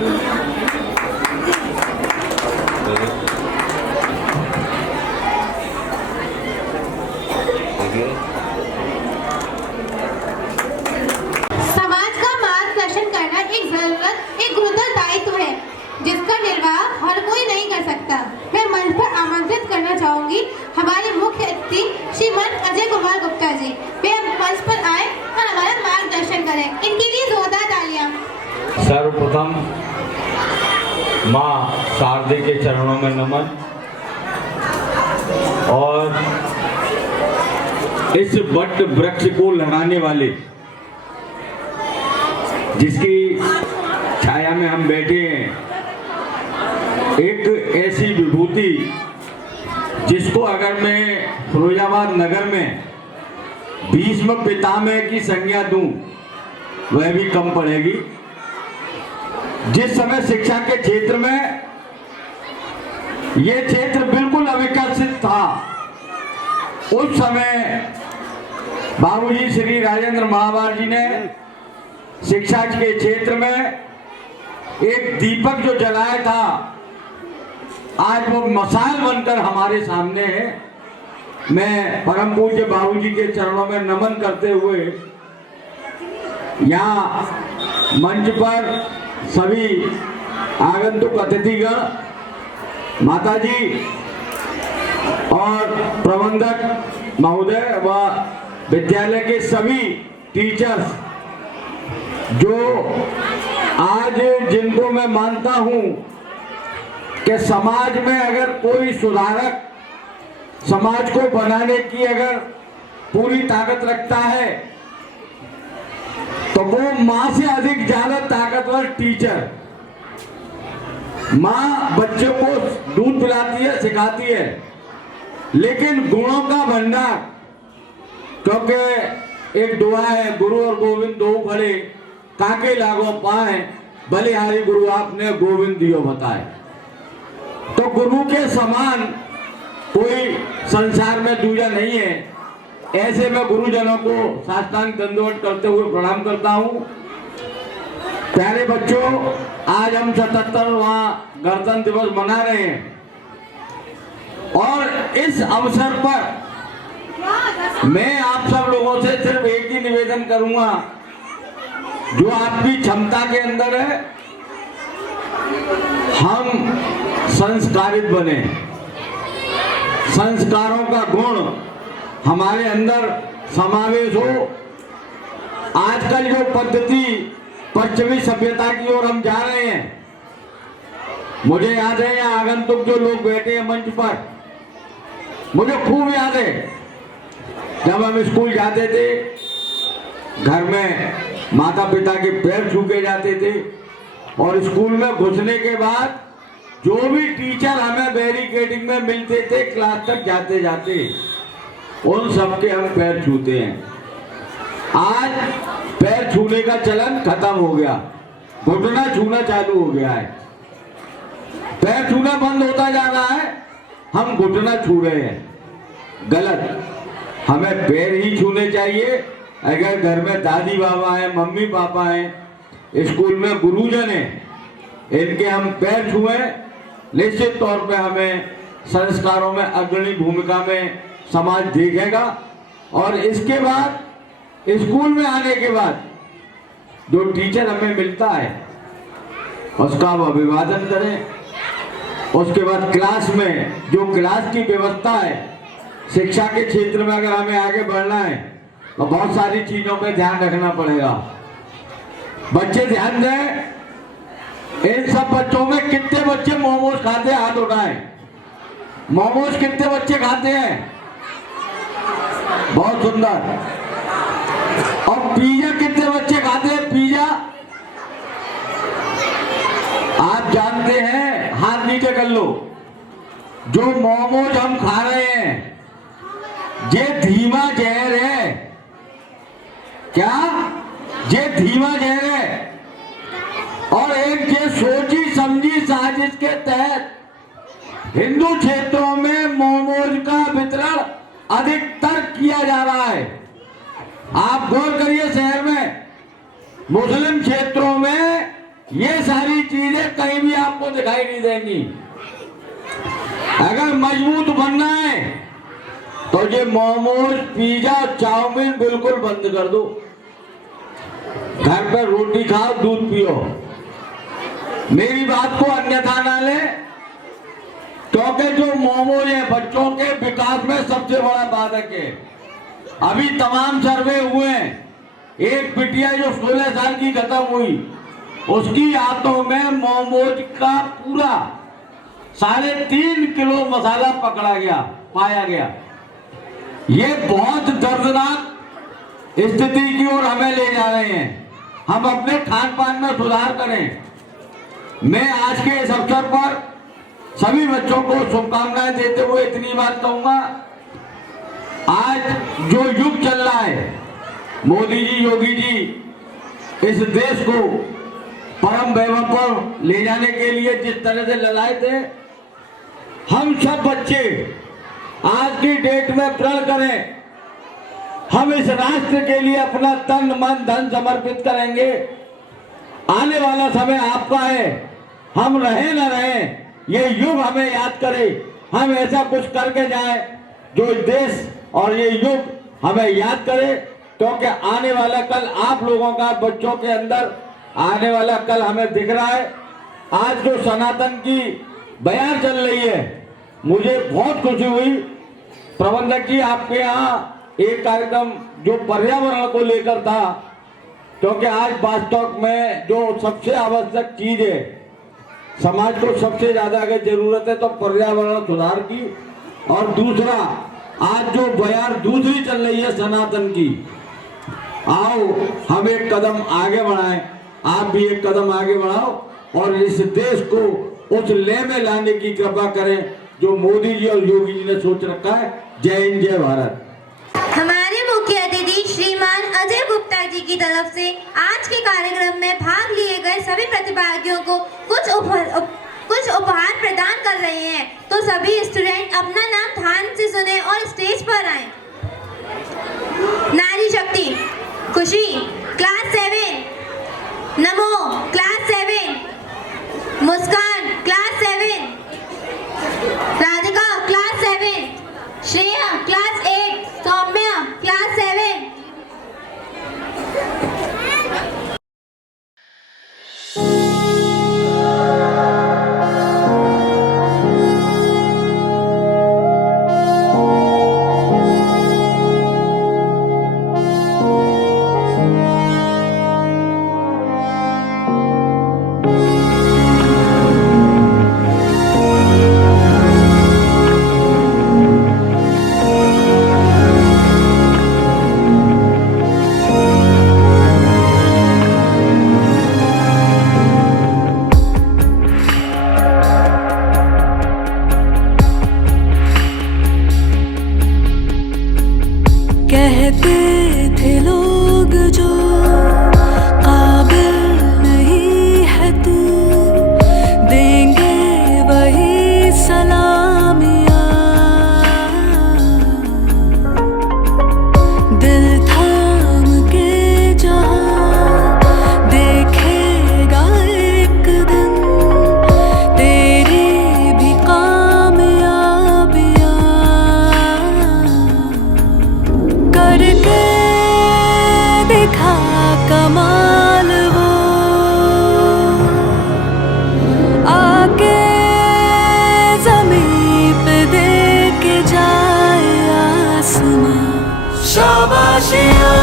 समाज का मार्गदर्शन करना एक जरूरत, एक गुरुतर दायित्व है जिसका निर्वाह हर कोई नहीं कर सकता। मैं मंच पर आमंत्रित करना चाहूंगी हमारे मुख्य अतिथि श्रीमान अजय कुमार गुप्ता जी। वे मंच पर आए और हमारा मार्गदर्शन करें। इनके लिए जोरदार तालियां। सर्वप्रथम माँ शारदे के चरणों में नमन और इस वट वृक्ष को लगाने वाले, जिसकी छाया में हम बैठे हैं, एक ऐसी विभूति जिसको अगर मैं फिरोजाबाद नगर में भीष्म पितामह की संज्ञा दूं वह भी कम पड़ेगी। जिस समय शिक्षा के क्षेत्र में यह क्षेत्र बिल्कुल अविकसित था, उस समय बाबूजी श्री राजेंद्र महावर जी ने शिक्षा के क्षेत्र में एक दीपक जो जलाया था, आज वो मसाल बनकर हमारे सामने है। मैं परम पूज्य बाबूजी के चरणों में नमन करते हुए यहाँ मंच पर सभी आगंतुक अतिथिगण, माताजी और प्रबंधक महोदय व विद्यालय के सभी टीचर्स, जो आज जिनको मैं मानता हूं कि समाज में अगर कोई सुधारक समाज को बनाने की अगर पूरी ताकत रखता है तो वो माँ से अधिक ज्यादा ताकतवर टीचर। माँ बच्चों को दूध पिलाती है, सिखाती है, लेकिन गुणों का भंडार, क्योंकि एक दुआ है, गुरु और गोविंद दो खड़े काके लागो पाए, बलिहारी गुरु आपने गोविंद दियो बताए। तो गुरु के समान कोई संसार में दूजा नहीं है। ऐसे में गुरुजनों को साष्टांग दंडवत करते हुए प्रणाम करता हूं। प्यारे बच्चों, आज हम 77वां गणतंत्र दिवस मना रहे हैं और इस अवसर पर मैं आप सब लोगों से सिर्फ एक ही निवेदन करूंगा, जो आपकी क्षमता के अंदर है, हम संस्कारित बने, संस्कारों का गुण हमारे अंदर समावेश हो। आजकल जो पद्धति पश्चिमी सभ्यता की ओर हम जा रहे हैं, मुझे याद है यहाँ आगंतुक जो लोग बैठे हैं मंच पर, मुझे खूब याद है जब हम स्कूल जाते थे, घर में माता पिता के पैर छू के जाते थे और स्कूल में घुसने के बाद जो भी टीचर हमें बैरिकेडिंग में मिलते थे क्लास तक जाते जाते, उन सबके हम पैर छूते हैं। आज पैर छूने का चलन खत्म हो गया, घुटना छूना चालू हो गया है। पैर छूना बंद होता जा रहा है, हम घुटना छू रहे हैं। गलत, हमें पैर ही छूने चाहिए। अगर घर में दादी बाबा है, मम्मी पापा हैं, स्कूल में गुरुजन हैं, इनके हम पैर छुए, निश्चित तौर पे हमें संस्कारों में अग्रणी भूमिका में समाज देखेगा। और इसके बाद स्कूल में आने के बाद जो टीचर हमें मिलता है उसका हम अभिवादन करें। उसके बाद क्लास में जो क्लास की व्यवस्था है शिक्षा के क्षेत्र में अगर हमें आगे बढ़ना है तो बहुत सारी चीजों पे ध्यान रखना पड़ेगा। बच्चे ध्यान दें, इन सब बच्चों में कितने बच्चे मोमोज खाते हैं, हाथ उठाएं। मोमोज कितने बच्चे खाते हैं? बहुत सुंदर। और पिज्जा कितने बच्चे खाते हैं? पिज्जा आप जानते हैं, हाथ नीचे कर लो, जो मोमोज हम खा रहे हैं ये धीमा जहर है। क्या? ये धीमा जहर है। और एक ये सोची समझी साजिश के तहत हिंदू क्षेत्रों में मोमोज का वितरण अधिकतर किया जा रहा है। आप गौर करिए, शहर में मुस्लिम क्षेत्रों में ये सारी चीजें कहीं भी आपको दिखाई नहीं देंगी। अगर मजबूत बनना है तो ये मोमोज, पिज्जा, चाउमीन बिल्कुल बंद कर दो। घर पर रोटी खाओ, दूध पियो। मेरी बात को अन्यथा ना ले, क्योंकि जो मोमोज है बच्चों के विकास में सबसे बड़ा बाधक है। अभी तमाम सर्वे हुए हैं, एक बिटिया जो 16 साल की खत्म हुई, उसकी हाथों में मोमोज का पूरा 3.5 किलो मसाला पकड़ा गया, पाया गया। ये बहुत दर्दनाक स्थिति की ओर हमें ले जा रहे हैं। हम अपने खान पान में सुधार करें। मैं आज के इस अवसर पर सभी बच्चों को शुभकामनाएं देते हुए इतनी बात कहूंगा, आज जो युग चल रहा है, मोदी जी, योगी जी इस देश को परम वैभव पर ले जाने के लिए जिस तरह से लड़ाए थे, हम सब बच्चे आज की डेट में प्रण करें, हम इस राष्ट्र के लिए अपना तन मन धन समर्पित करेंगे। आने वाला समय आपका है, हम रहे न रहे, ये युग हमें याद करे। हम ऐसा कुछ करके जाए जो इस देश और ये युग हमें याद करे, क्योंकि आने वाला कल आप लोगों का, बच्चों के अंदर आने वाला कल हमें दिख रहा है। आज जो सनातन की बयान चल रही है, मुझे बहुत खुशी हुई प्रबंधक जी, आपके यहाँ एक कार्यक्रम जो पर्यावरण को लेकर था, क्योंकि आज वास्तव में जो सबसे आवश्यक चीज है, समाज को सबसे ज्यादा अगर जरूरत है तो पर्यावरण सुधार की। और दूसरा, आज जो बयान दूसरी चल रही है सनातन की, आओ हम एक कदम आगे बढ़ाएं, आप भी एक कदम आगे बढ़ाओ और इस देश को उस लय में लाने की कृपा करें जो मोदी जी और योगी जी ने सोच रखा है। जय हिंद, जय भारत। हमारे मुख्य अतिथि श्रीमान अजय गुप्ता जी की तरफ से आज के कार्यक्रम में भाग लिए गए सभी प्रतिभागियों को कुछ उपहार प्रदान कर रहे हैं। तो सभी स्टूडेंट अपना नाम ध्यान से सुने और स्टेज पर आए। नारी शक्ति खुशी class 7, Namo class 7, Muskaan class 7, Radhika class 7, Shreya class 8, Saumya class 7। आके ज़मीं पे दे के जाए शाबाशियाँ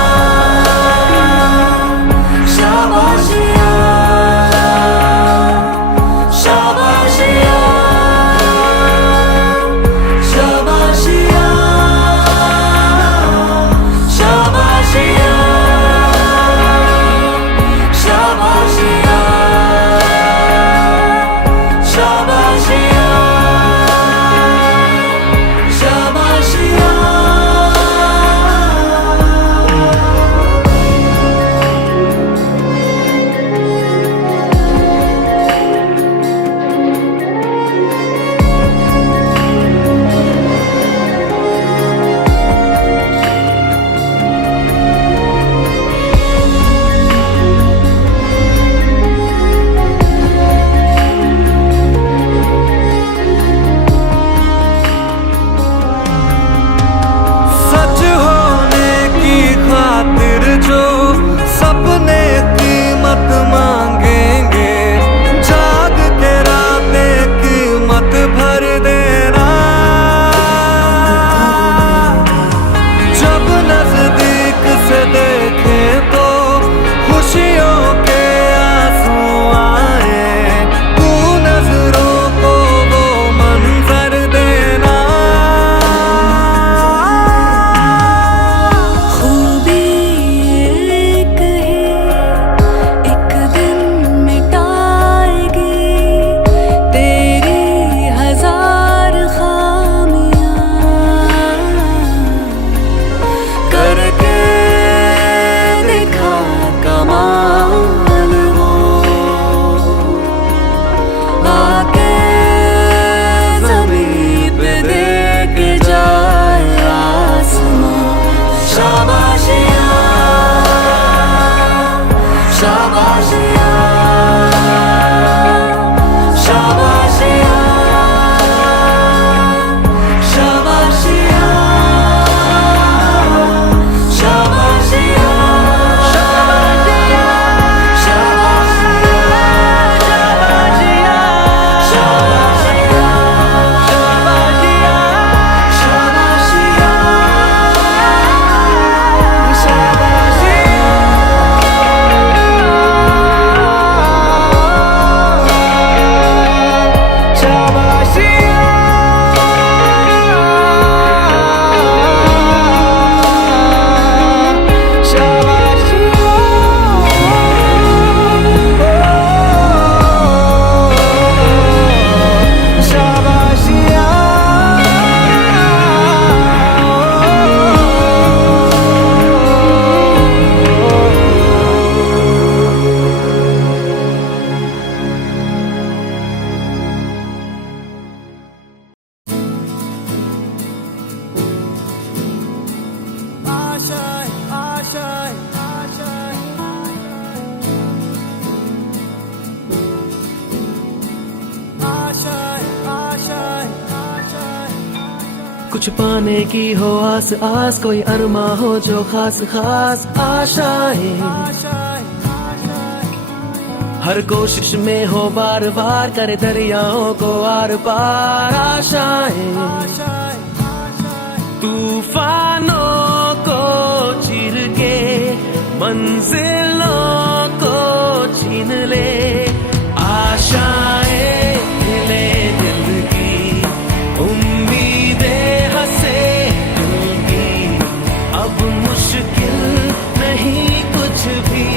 शाबाशियाँ शाबाशियाँ शाबाशियाँ शाबाशियाँ शाबाशियाँ शाबाशियाँ शाबाशियाँ। सच होने की खातिर जो सपने कीमत मांगेंगे, जाग के रातें कीमत भर देना। जब नजदीक से देखें तो खुशियों के आंसू आए, तू नजरों को वो मंजर देना। खूबी एक ही एक दिन मिटाएगी तेरी हजार खामियां, करके देखा कमाल वो, आके ज़मीं पे देख जाए आसमां। शाबाशियाँ शाबाशियाँ शाबाशियाँ शाबाशियाँ शाबाशियाँ कुछ पाने की हो आस आस, कोई अरमा हो जो खास खास आशाएं। हर कोशिश में हो बार बार, करे दरियाओं को आर पार आशाएं। तूफानों को चीर के मंजिलों को छीन ले, आशाएं खिले दिल की, उम्मीदें हंसे दिल की। अब मुश्किल नहीं कुछ भी,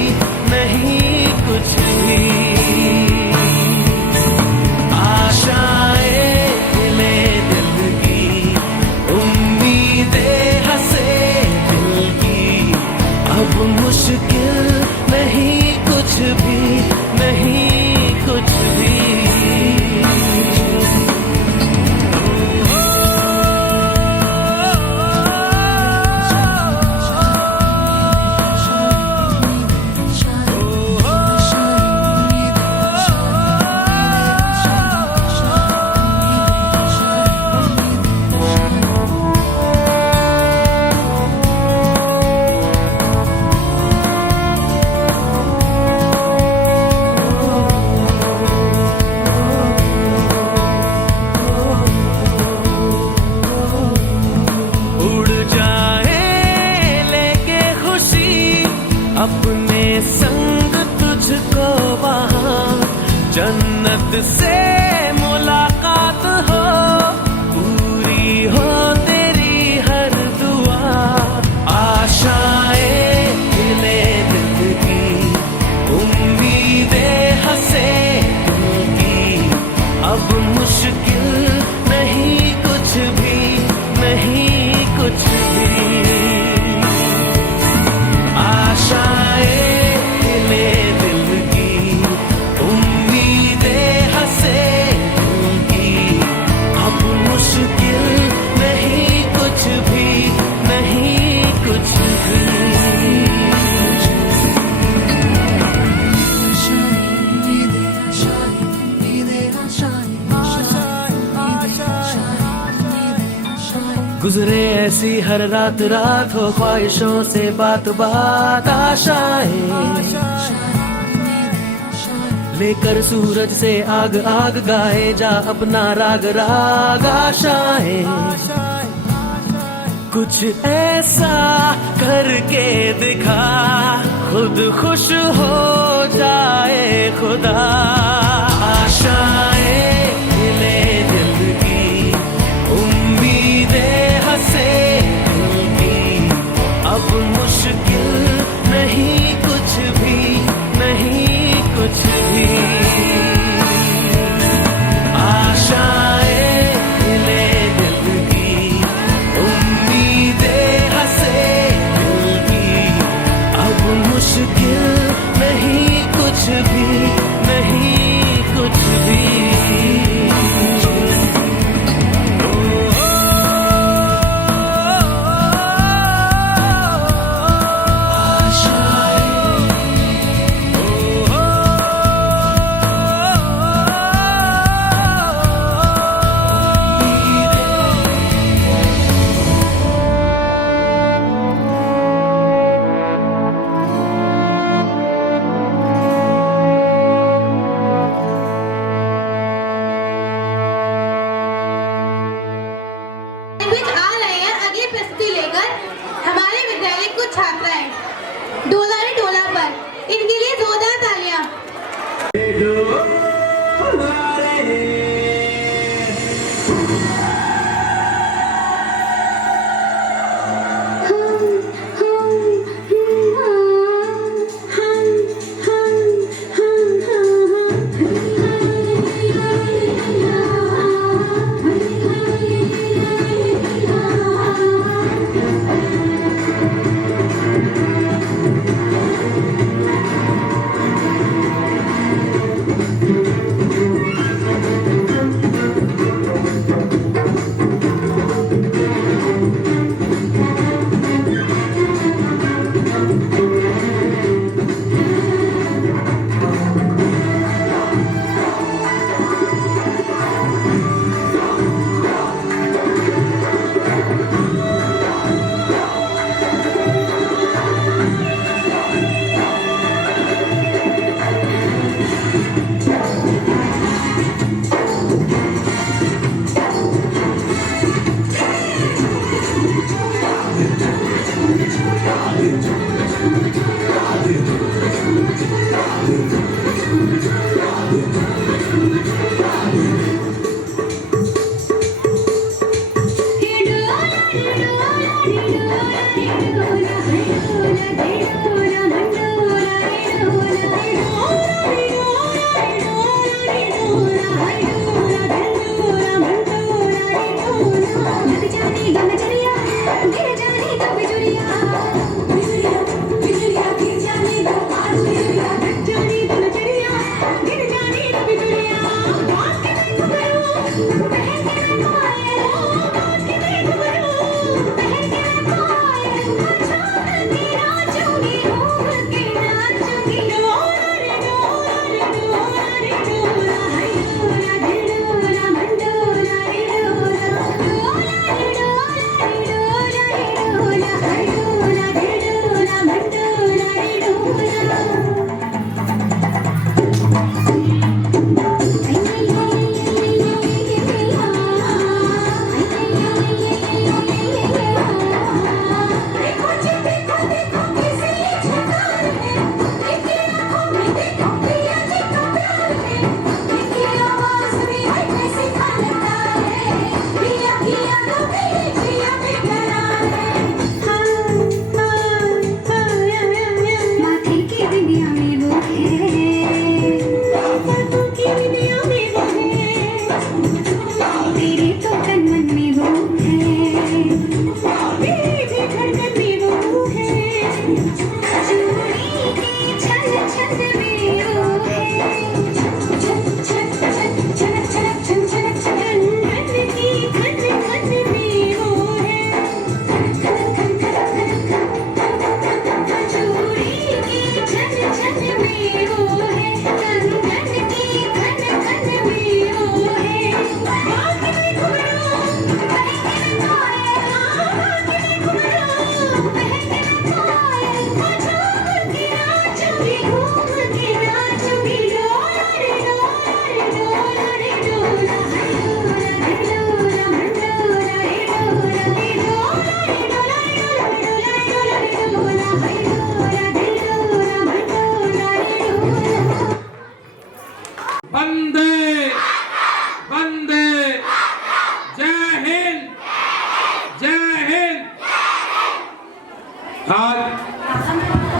नहीं कुछ भी। आशाएं खिले दिल की, उम्मीदें हंसे दिल की। अब मुश्किल नहीं कुछ भी, नहीं कुछ भी। खुद से मुलाकात हो, पूरी हो तेरी हर दुआ। आशाएं खिले दिल की, उम्मीदें हंसे दिल की, अब मुश्किल नहीं कुछ भी, नहीं कुछ भी। आशाएं खिले दिल की, उम्मीदें हंसे दिल की, अब मुश्किल नहीं कुछ भी, नहीं कुछ भी। गुजरे ऐसी हर रात रात हो, ख्वाहिशों से बात बात। आशाएं लेकर सूरज से आग आग, गाए जा अपना राग राग। आशाएं कुछ ऐसा करके दिखा, खुद खुश हो जाए खुदा। आशाएं खिले दिल की, उम्मीदें हंसे दिल की, अब मुश्किल नहीं कुछ भी, नहीं कुछ भी। आशाएं खिले दिल की, उम्मीदें हंसे दिल की, अब मुश्किल नहीं कुछ भी, नहीं कुछ भी। आ रहे हैं अगली प्रस्तुति लेकर हमारे विद्यालय कुछ छात्राएं डोला रे डोला पर, इनके लिए जोरदार तालियां।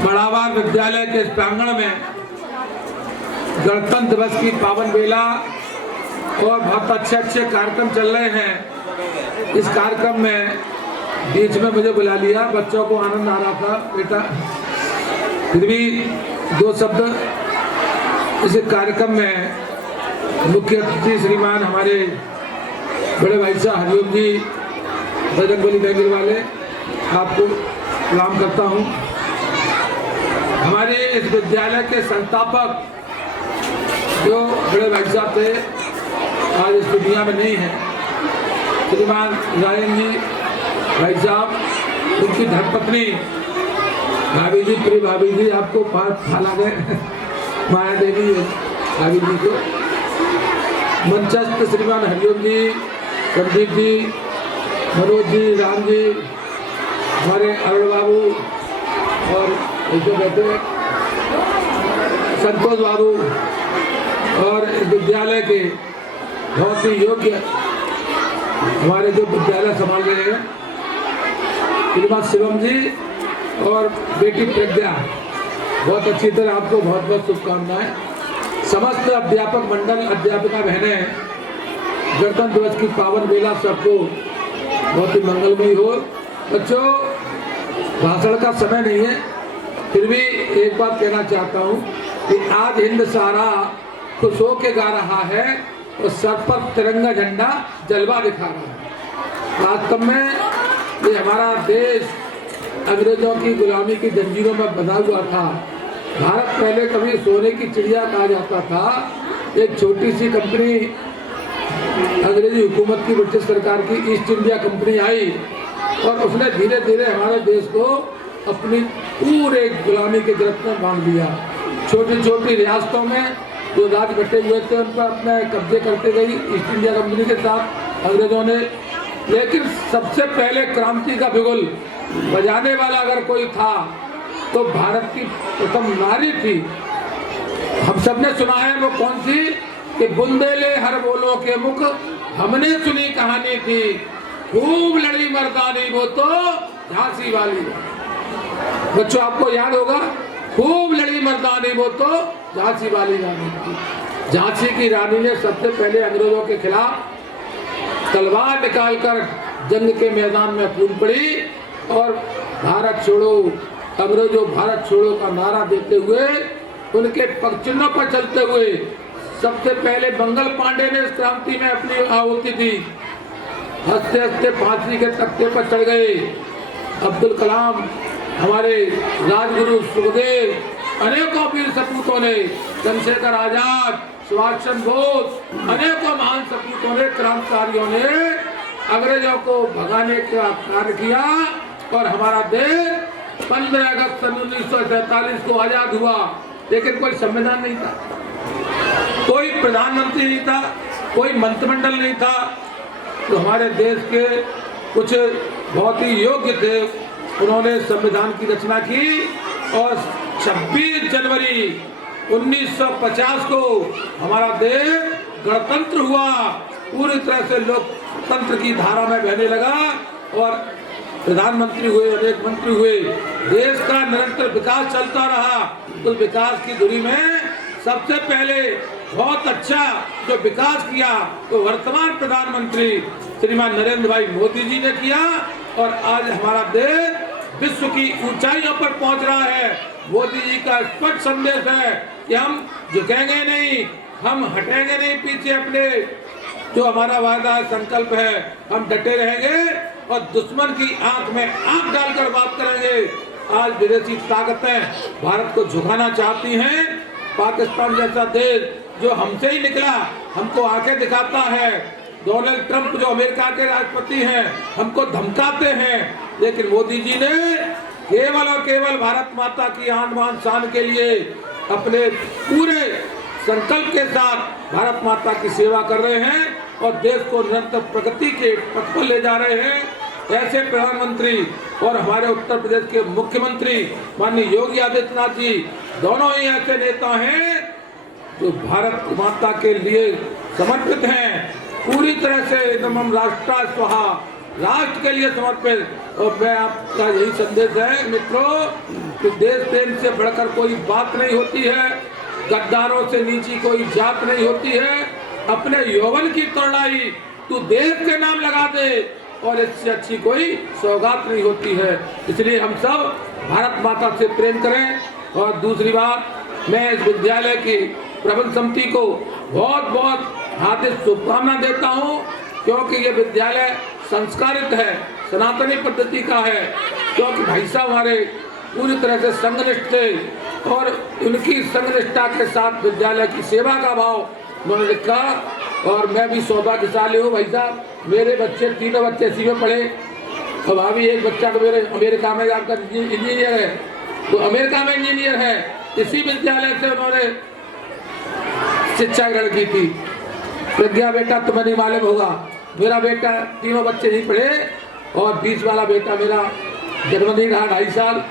बड़ावार विद्यालय के इस प्रांगण में गणतंत्र दिवस की पावन बेला और बहुत अच्छे अच्छे कार्यक्रम चल रहे हैं। इस कार्यक्रम में बीच में मुझे बुला लिया, बच्चों को आनंद आ रहा था बेटा, फिर भी दो शब्द इस कार्यक्रम में मुख्य अतिथि श्रीमान हमारे बड़े भाई साहब हरिओम जी बजरंगबली बैंगल वाले, आपको सलाम करता हूँ। हमारे इस विद्यालय के संस्थापक जो बड़े भाई साहब थे, आज इस दुनिया में नहीं है, श्रीमान रायन जी भाई साहब, उनकी धर्मपत्नी भाभी जी, प्रिय भाभी जी, आपको फाला गए माया देवी भाभी जी को, मंचस्थ श्रीमान हरिओम जी, संदीप जी, मनोज जी, राम जी, हमारे अरुण बाबू और जो कहते हैं संतोष बाबू, और इस विद्यालय के बहुत ही योग्य हमारे जो विद्यालय संभाल रहे हैं श्रीमान शिवम जी और बेटी प्रज्ञा, बहुत अच्छी तरह आपको बहुत बहुत शुभकामनाएं। समस्त अध्यापक मंडल, अध्यापिका बहनें, गणतंत्र दिवस की पावन बेला सबको बहुत ही मंगलमयी हो। बच्चों, भाषण का समय नहीं है, फिर भी एक बात कहना चाहता हूँ कि आज हिंद सारा खुश हो के गा रहा है और सर पर तिरंगा झंडा जलवा दिखा रहा है। वास्तव में ये हमारा देश अंग्रेजों की गुलामी की जंजीरों में बंधा हुआ था। भारत पहले कभी सोने की चिड़िया कहा जाता था। एक छोटी सी कंपनी अंग्रेजी हुकूमत की, ब्रिटिश सरकार की ईस्ट इंडिया कंपनी आई और उसने धीरे धीरे हमारे देश को अपनी पूरे गुलामी के गिरफ्त में बांध लिया। छोटी छोटी रियासतों में जो राज बटे हुए थे उन पर अपने कब्जे करते गई ईस्ट इंडिया कंपनी के साथ अंग्रेजों ने। लेकिन सबसे पहले क्रांति का बिगुल बजाने वाला अगर कोई था तो भारत की प्रथम नारी थी। हम सबने सुना है वो कौन सी, कि बुंदेले हर बोलो के मुख हमने सुनी कहानी थी, खूब लड़ी मर्दानी वो तो झांसी वाली। बच्चों, आपको याद होगा, खूब लड़ी मर्दानी वो तो झांसी वाली रानी थी। झांसी की रानी ने सबसे पहले अंग्रेजों के खिलाफ तलवार निकालकर जंग के मैदान में कूद पड़ी और भारत छोड़ो, अंग्रेजों भारत छोड़ो का नारा देते हुए, उनके पगचिन्हों पर चलते हुए सबसे पहले मंगल पांडे ने इस क्रांति में अपनी आहुति दी। हंसते हंसते फांसी के तख्ते पर चढ़ गए। अब्दुल कलाम, हमारे राजगुरु सुखदेव, अनेकों वीर सपूतों ने, चंद्रशेखर आजाद, सुभाष चंद्र बोस, अनेकों महान सपूतों ने, क्रांतिकारियों ने अंग्रेजों को भगाने का कार्य किया और हमारा देश 15 अगस्त सन 1947 को आजाद हुआ। लेकिन कोई संविधान नहीं था, कोई प्रधानमंत्री नहीं था, कोई मंत्रिमंडल नहीं था। तो हमारे देश के कुछ बहुत ही योग्य थे, उन्होंने संविधान की रचना की और 26 जनवरी 1950 को हमारा देश गणतंत्र हुआ, पूरी तरह से लोकतंत्र की धारा में बहने लगा और प्रधानमंत्री हुए, अनेक मंत्री हुए, देश का निरंतर विकास चलता रहा। उस विकास की धुरी में सबसे पहले बहुत अच्छा जो विकास किया तो वर्तमान प्रधानमंत्री श्रीमान नरेंद्र भाई मोदी जी ने किया और आज हमारा देश विश्व की ऊंचाइयों पर पहुंच रहा है। मोदी जी का स्पष्ट संदेश है कि हम झुकेंगे नहीं, हम हटेंगे नहीं पीछे, अपने जो हमारा वादा संकल्प है हम डटे रहेंगे और दुश्मन की आंख में आंख डालकर बात करेंगे। आज विदेशी ताकतें भारत को झुकाना चाहती हैं। पाकिस्तान जैसा देश जो हमसे ही निकला हमको आंखें दिखाता है, डोनाल्ड ट्रंप जो अमेरिका के राष्ट्रपति हैं हमको धमकाते हैं, लेकिन मोदी जी ने केवल और केवल भारत माता की आन बान शान के लिए अपने पूरे संकल्प के साथ भारत माता की सेवा कर रहे हैं और देश को निरंतर प्रगति के पथ पर ले जा रहे हैं। ऐसे प्रधानमंत्री और हमारे उत्तर प्रदेश के मुख्यमंत्री माननीय योगी आदित्यनाथ जी दोनों ही ऐसे नेता हैं जो भारत माता के लिए समर्पित हैं, पूरी तरह से एकदम हम राष्ट्र स्वाहा, राष्ट्र के लिए समर्पित। और मैं आपका यही संदेश है मित्रों कि देश प्रेम से बढ़कर कोई बात नहीं होती है, गद्दारों से नीची कोई जात नहीं होती है। अपने यौवन की तोड़ाई तू देश के नाम लगा दे और इससे अच्छी कोई सौगात नहीं होती है। इसलिए हम सब भारत माता से प्रेम करें। और दूसरी बात, मैं इस विद्यालय की प्रबंध समिति को बहुत बहुत हार्दिक शुभकामना देता हूँ, क्योंकि ये विद्यालय संस्कारित है, सनातनी पद्धति का है। क्योंकि भाई साहब हमारे पूरी तरह से संघनिष्ठ थे और उनकी संघनिष्ठता के साथ विद्यालय की सेवा का भाव उन्होंने लिखा। और मैं भी सौभाग्यशाली हूँ भाई साहब, मेरे बच्चे तीनों बच्चे इसी में पढ़े और अभी एक बच्चा तो मेरे अमेरिका में जाकर इंजीनियर है, तो अमेरिका में इंजीनियर है। इसी विद्यालय से उन्होंने शिक्षा ग्रहण की थी। प्रज्ञा बेटा तुम्हें नहीं मालूम होगा, मेरा बेटा तीनों बच्चे नहीं पढ़े और बीच वाला बेटा मेरा जन्म नहीं रहा 2.5 साल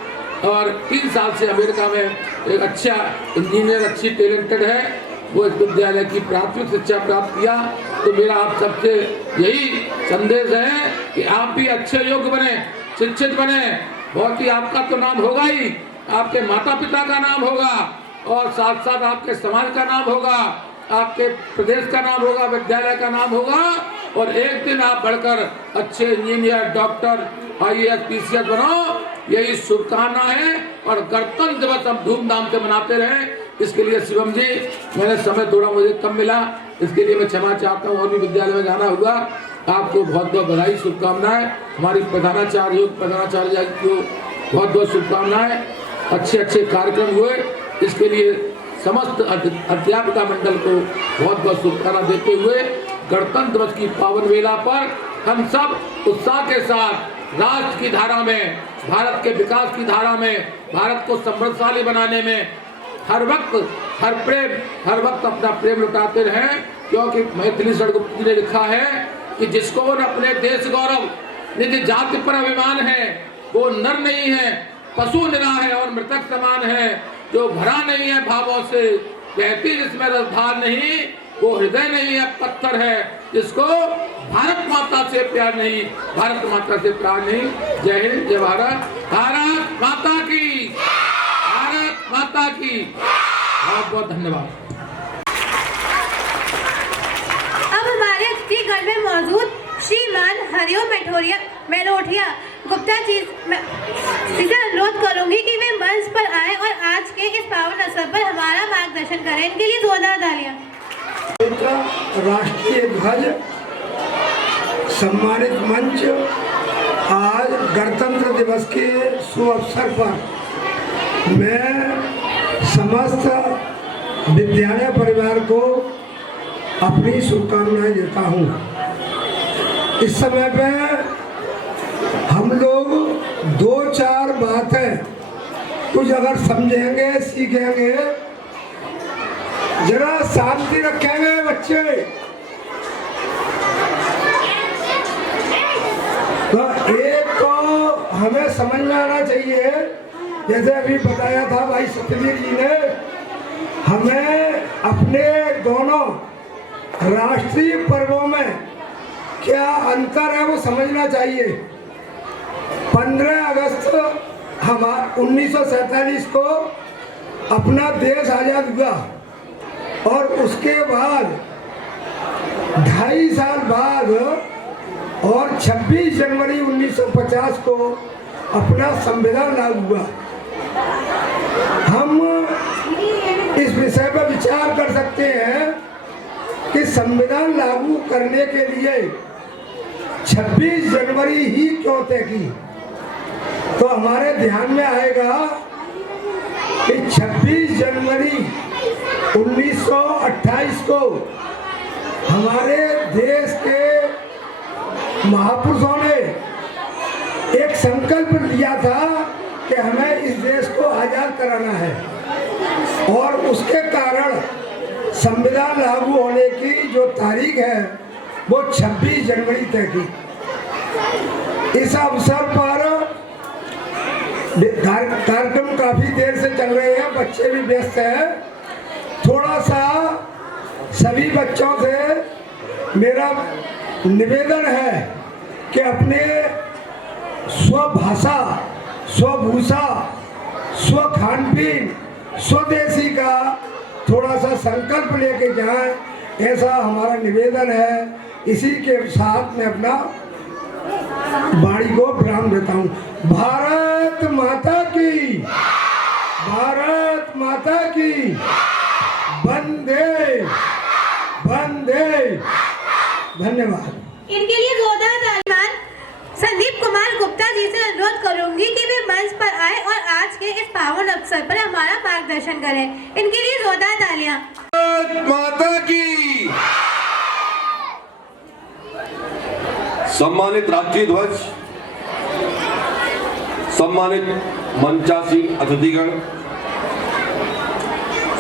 और 3 साल से अमेरिका में एक अच्छा इंजीनियर, अच्छी टैलेंटेड है, वो इस विद्यालय की प्राथमिक शिक्षा प्राप्त किया। तो मेरा आप सबसे यही संदेश है कि आप भी अच्छे योग्य बने, शिक्षित बने। बहुत ही आपका तो नाम होगा ही, आपके माता पिता का नाम होगा और साथ साथ आपके समाज का नाम होगा, आपके प्रदेश का नाम होगा, विद्यालय का नाम होगा और एक दिन आप बढ़कर अच्छे इंजीनियर, डॉक्टर, IAS, PCS बनो। यही शुभकामना है और गणतंत्र दिवस हम धूमधाम से मनाते रहें। इसके लिए शिवम जी, मैंने समय थोड़ा मुझे कम मिला, इसके लिए मैं क्षमा चाहता हूँ। और भी विद्यालय में जाना हुआ, आपको बहुत बहुत बधाई, शुभकामनाएं। हमारी प्रधानाचार्य को बहुत बहुत शुभकामनाएं। अच्छे अच्छे कार्यक्रम हुए, इसके लिए समस्त अध्यापिका मंडल को बहुत बहुत शुभकामना देते हुए गणतंत्र दिवस की पावन वेला पर हम सब उत्साह के साथ राष्ट्र की धारा में, भारत के विकास की धारा में, भारत को समृद्धशाली बनाने में हर वक्त अपना प्रेम लुटाते रहें। क्योंकि मैथिली सड़गुप्त जी ने लिखा है कि जिसको अपने देश गौरव निज जाति पर अभिमान है वो नर नहीं है, पशु निरा है और मृतक समान है। जो भरा नहीं है भावों से, कहती जिसमें रसधार नहीं, वो हृदय नहीं है पत्थर है। जिसको भारत माता से प्यार नहीं, भारत माता से प्यार नहीं। जय हिंद, जय भारत, भारत माता की, भारत माता की। बहुत बहुत धन्यवाद। अब हमारे अतिथिगण में मौजूद श्रीमान हरिओम मेलोठिया गुप्ता जी से अनुरोध करूंगी कि वे मंच पर आए और आज के इस पावन अवसर पर हमारा मार्गदर्शन करें। इनके लिए जोरदार तालियां। राष्ट्रीय ध्वज सम्मानित मंच, आज गणतंत्र दिवस के शुभ अवसर पर मैं समस्त विद्यालय परिवार को अपनी शुभकामनाएं देता हूँ। इस समय पे हम लोग 2-4 बातें कुछ अगर समझेंगे, सीखेंगे, जरा शांति रखेंगे बच्चे, तो एक को हमें समझ में आना चाहिए। जैसे अभी बताया था भाई सत्यवीर जी ने, हमें अपने दोनों राष्ट्रीय पर्वों में क्या अंतर है वो समझना चाहिए। 15 अगस्त 1947 को अपना देश आजाद हुआ और उसके बाद 2.5 साल बाद और 26 जनवरी 1950 को अपना संविधान लागू हुआ। हम इस विषय पर विचार कर सकते हैं कि संविधान लागू करने के लिए 26 जनवरी ही क्यों तय की। तो हमारे ध्यान में आएगा कि 26 जनवरी 1928 को हमारे देश के महापुरुषों ने एक संकल्प लिया था कि हमें इस देश को आज़ाद कराना है, और उसके कारण संविधान लागू होने की जो तारीख है वो 26 जनवरी तय की। इस अवसर पर कार्यक्रम काफी देर से चल रहे हैं, बच्चे भी व्यस्त हैं। थोड़ा सा सभी बच्चों से मेरा निवेदन है कि अपने स्वभाषा, स्वभूषा, स्व खान पीन, स्वदेशी का थोड़ा सा संकल्प लेके जाएं, ऐसा हमारा निवेदन है। इसी के साथ में अपना वाणी को विराम देता हूँ। भारत माता की, भारत माता की, वंदे वंदे। धन्यवाद। इनके लिए जोरदार तालियां संदीप कुमार गुप्ता जी से अनुरोध करूंगी कि वे मंच पर आए और आज के इस पावन अवसर पर हमारा मार्गदर्शन करें। इनके लिए जोरदार तालियां। माता की। सम्मानित राष्ट्रीय ध्वज, सम्मानित मंचासीन अतिथिगण,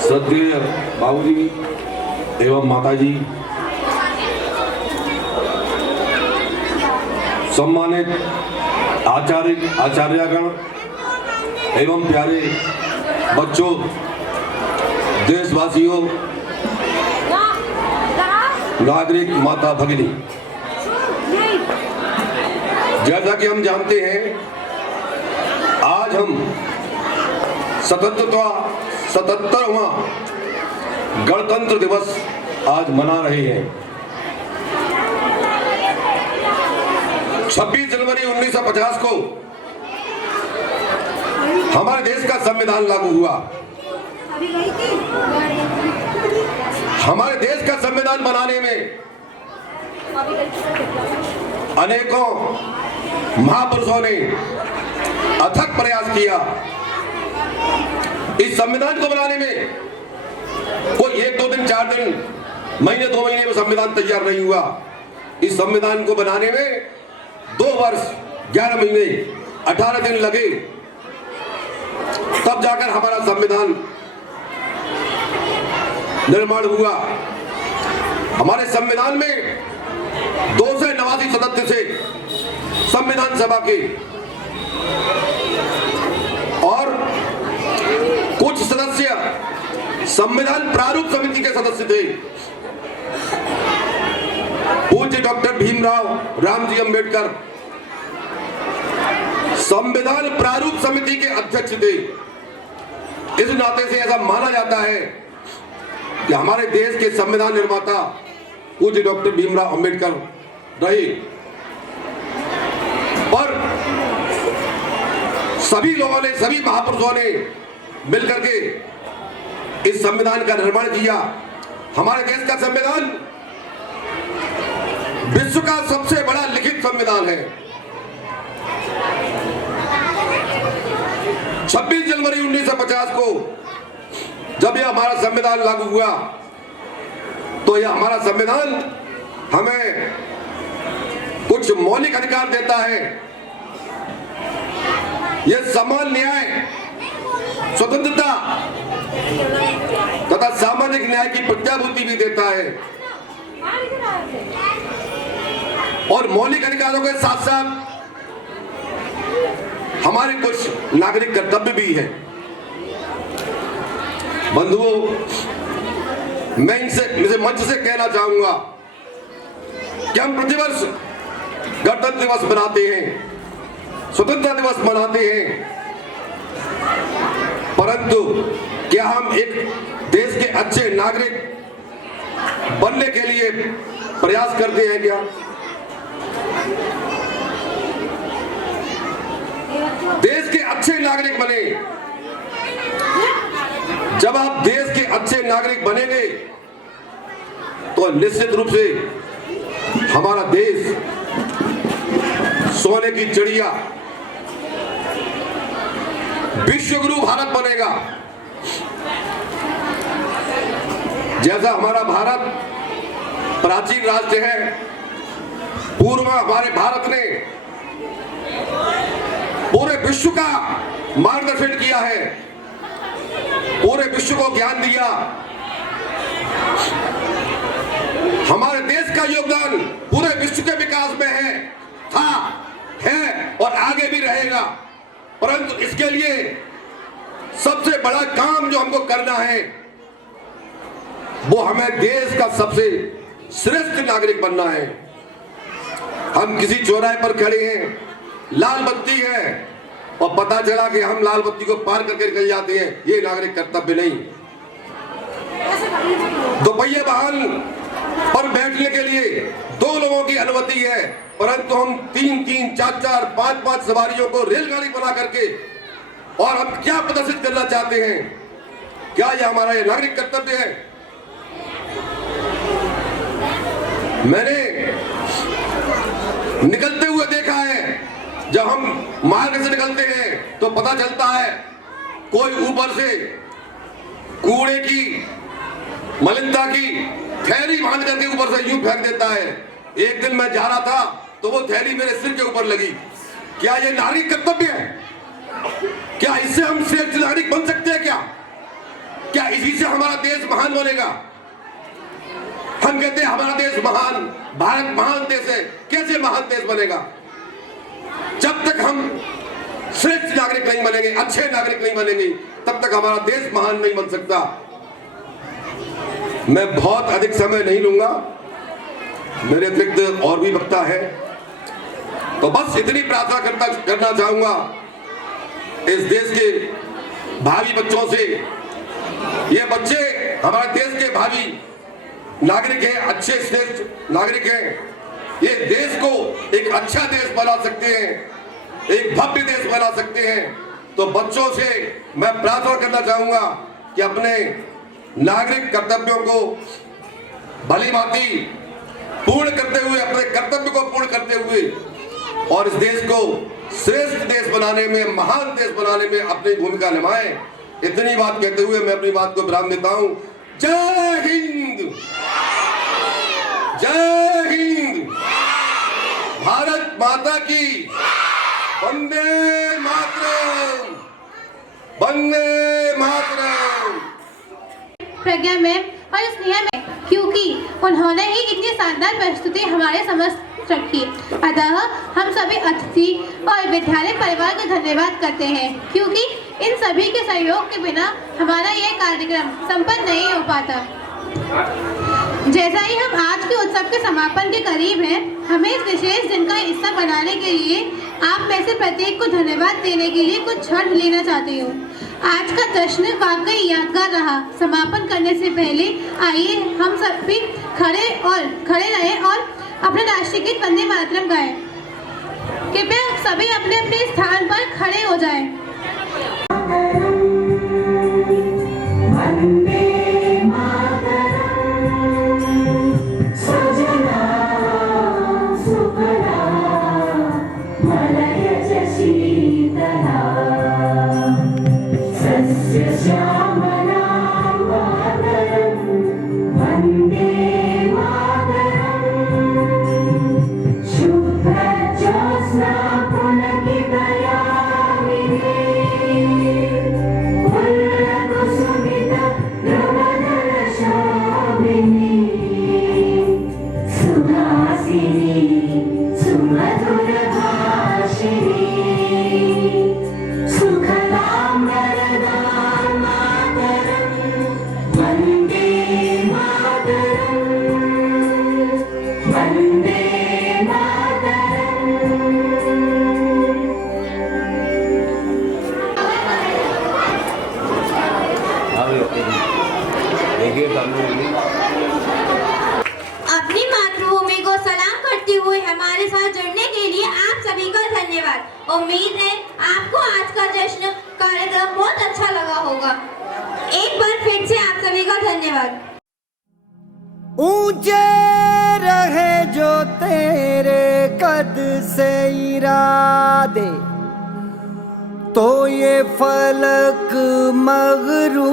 श्रद्धेय बाबूजी एवं माताजी, सम्मानित आचार्यगण एवं प्यारे बच्चों, देशवासियों, नागरिक माता भगिनी, जैसा कि हम जानते हैं आज हम 77वां गणतंत्र दिवस आज मना रहे हैं। 26 जनवरी 1950 को हमारे देश का संविधान लागू हुआ। हमारे देश का संविधान बनाने में अनेकों महापुरुषों ने अथक प्रयास किया। इस संविधान को बनाने में कोई 1-2 दिन, 4 दिन, महीने, 2 महीने में संविधान तैयार नहीं हुआ। इस संविधान को बनाने में 2 वर्ष 11 महीने 18 दिन लगे, तब जाकर हमारा संविधान निर्माण हुआ। हमारे संविधान में 289 सदस्य थे संविधान सभा के, और कुछ सदस्य संविधान प्रारूप समिति के सदस्य थे। पूज्य डॉक्टर भीमराव रामजी अंबेडकर संविधान प्रारूप समिति के अध्यक्ष थे। इस नाते से ऐसा माना जाता है कि हमारे देश के संविधान निर्माता पूज्य डॉक्टर भीमराव अंबेडकर रहे। और सभी लोगों ने, सभी महापुरुषों ने मिलकर के इस संविधान का निर्माण किया। हमारे देश का संविधान विश्व का सबसे बड़ा लिखित संविधान है। 26 जनवरी 1950 को जब यह हमारा संविधान लागू हुआ तो यह हमारा संविधान हमें कुछ मौलिक अधिकार देता है। यह समान न्याय, स्वतंत्रता तथा सामाजिक न्याय की प्रत्याभूति भी देता है, और मौलिक अधिकारों के साथ साथ हमारे कुछ नागरिक कर्तव्य भी है। बंधुओं, मैं इनसे मंच से कहना चाहूंगा कि हम प्रतिवर्ष गणतंत्र दिवस मनाते हैं, स्वतंत्रता दिवस मनाते हैं, परंतु क्या हम एक देश के अच्छे नागरिक बनने के लिए प्रयास करते हैं क्या? देश के अच्छे नागरिक बने। जब आप देश के अच्छे नागरिक बनेंगे तो निश्चित रूप से हमारा देश सोने की चिड़िया विश्वगुरु भारत बनेगा। जैसा हमारा भारत प्राचीन राष्ट्र है, पूर्व में हमारे भारत ने पूरे विश्व का मार्गदर्शन किया है, पूरे विश्व को ज्ञान दिया। हमारे देश का योगदान पूरे विश्व के विकास में है और आगे भी रहेगा। परंतु इसके लिए सबसे बड़ा काम जो हमको करना है वो हमें देश का सबसे श्रेष्ठ नागरिक बनना है। हम किसी चौराहे पर खड़े हैं, लाल बत्ती है और पता चला कि हम लाल बत्ती को पार करके निकल जाते हैं, ये नागरिक कर्तव्य नहीं। दोपहिया वाहन पर बैठने के लिए 2 लोगों की अनुमति है, परंतु हम 3-3, 4-4, 5-5 सवारियों को रेलगाड़ी बना करके और हम क्या प्रदर्शित करना चाहते हैं? क्या यह हमारा ये नागरिक कर्तव्य है? मैंने निकलते हुए देखा है, जब हम मार्ग से निकलते हैं तो पता चलता है कोई ऊपर से कूड़े की मलिनता की थैली बांध करके ऊपर से यूं फेंक देता है। एक दिन मैं जा रहा था तो वो थैली मेरे सिर के ऊपर लगी। क्या ये नागरिक कर्तव्य है? क्या इससे हम श्रेष्ठ नागरिक बन सकते हैं? क्या इसी से हमारा देश महान बनेगा? हम कहते हैं हमारा देश महान, भारत महान देश है। कैसे महान देश बनेगा? जब तक हम श्रेष्ठ नागरिक नहीं बनेंगे, अच्छे नागरिक नहीं बनेंगे, तब तक हमारा देश महान नहीं बन सकता। मैं बहुत अधिक समय नहीं लूंगा, मेरे अतिरिक्त और भी वक्ता है, तो बस इतनी प्रार्थना करना चाहूंगा इस देश के भावी बच्चों से। ये बच्चे हमारे देश के भावी नागरिक हैं, अच्छे श्रेष्ठ नागरिक हैं। ये देश को एक अच्छा देश बना सकते हैं, एक भव्य देश बना सकते हैं। तो बच्चों से मैं प्रार्थना करना चाहूंगा कि अपने नागरिक कर्तव्यों को भली भांति पूर्ण करते हुए, अपने कर्तव्य को पूर्ण करते हुए और इस देश को श्रेष्ठ देश बनाने में, महान देश बनाने में अपनी भूमिका निभाएं। इतनी बात कहते हुए मैं अपनी बात को विराम देता हूं। जय हिंद, जय हिंद, भारत माता की, वंदे मातरम, वंदे मातरम। प्रज्ञा मैम और स्नेहा मैम, क्योंकि उन्होंने ही इतनी शानदार प्रस्तुति हमारे समक्ष रखी। अतः हम सभी अतिथि और विद्यालय परिवार को धन्यवाद करते हैं, क्योंकि इन सभी के सहयोग के बिना हमारा यह कार्यक्रम संपन्न नहीं हो पाता। जैसा ही हम आज के उत्सव के समापन के करीब हैं, हमें इस विशेष दिन का हिस्सा बनाने के लिए आप में से प्रत्येक को धन्यवाद देने के लिए कुछ क्षण लेना चाहती हूँ। आज का जश्न वाकई यादगार रहा। समापन करने से पहले आइए हम सभी खड़े रहें और अपना राष्ट्रीय गीत वंदे मातरम गाएं। कृपया सभी अपने अपने स्थान पर खड़े हो जाएं। अपनी मातृभूमि को सलाम करते हुए हमारे साथ जुड़ने के लिए आप सभी का धन्यवाद। उम्मीद है आपको आज का जश्न कार्यक्रम बहुत अच्छा लगा होगा। एक बार फिर से आप सभी का धन्यवाद। ऊंचे रहे जो तेरे कद से इरादे, तो ये फलक मगरूर।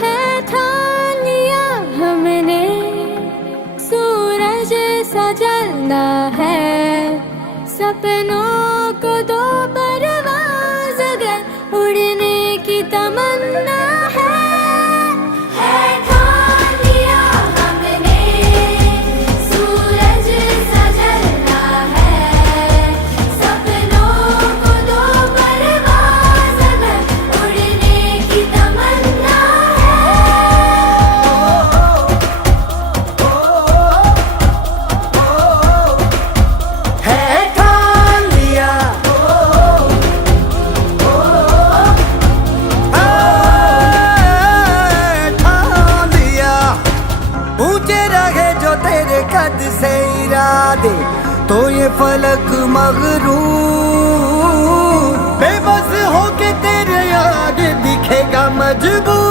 है ठान लिया हमने सूरज सा जलना है, सपनों को दो परवाज़ अगर उड़ने की तमन्ना है ठान लिया हमने सूरज सा जलना है, सपनों को दो परवाज़ अगर उड़ने की तमन्ना है ठान लिया, ठान लिया। ऊंचे रहे जो तेरे कद से इरादे, तो ये फलक मगरूर। बेबस होके तेरे आगे दिखेगा मजबूर।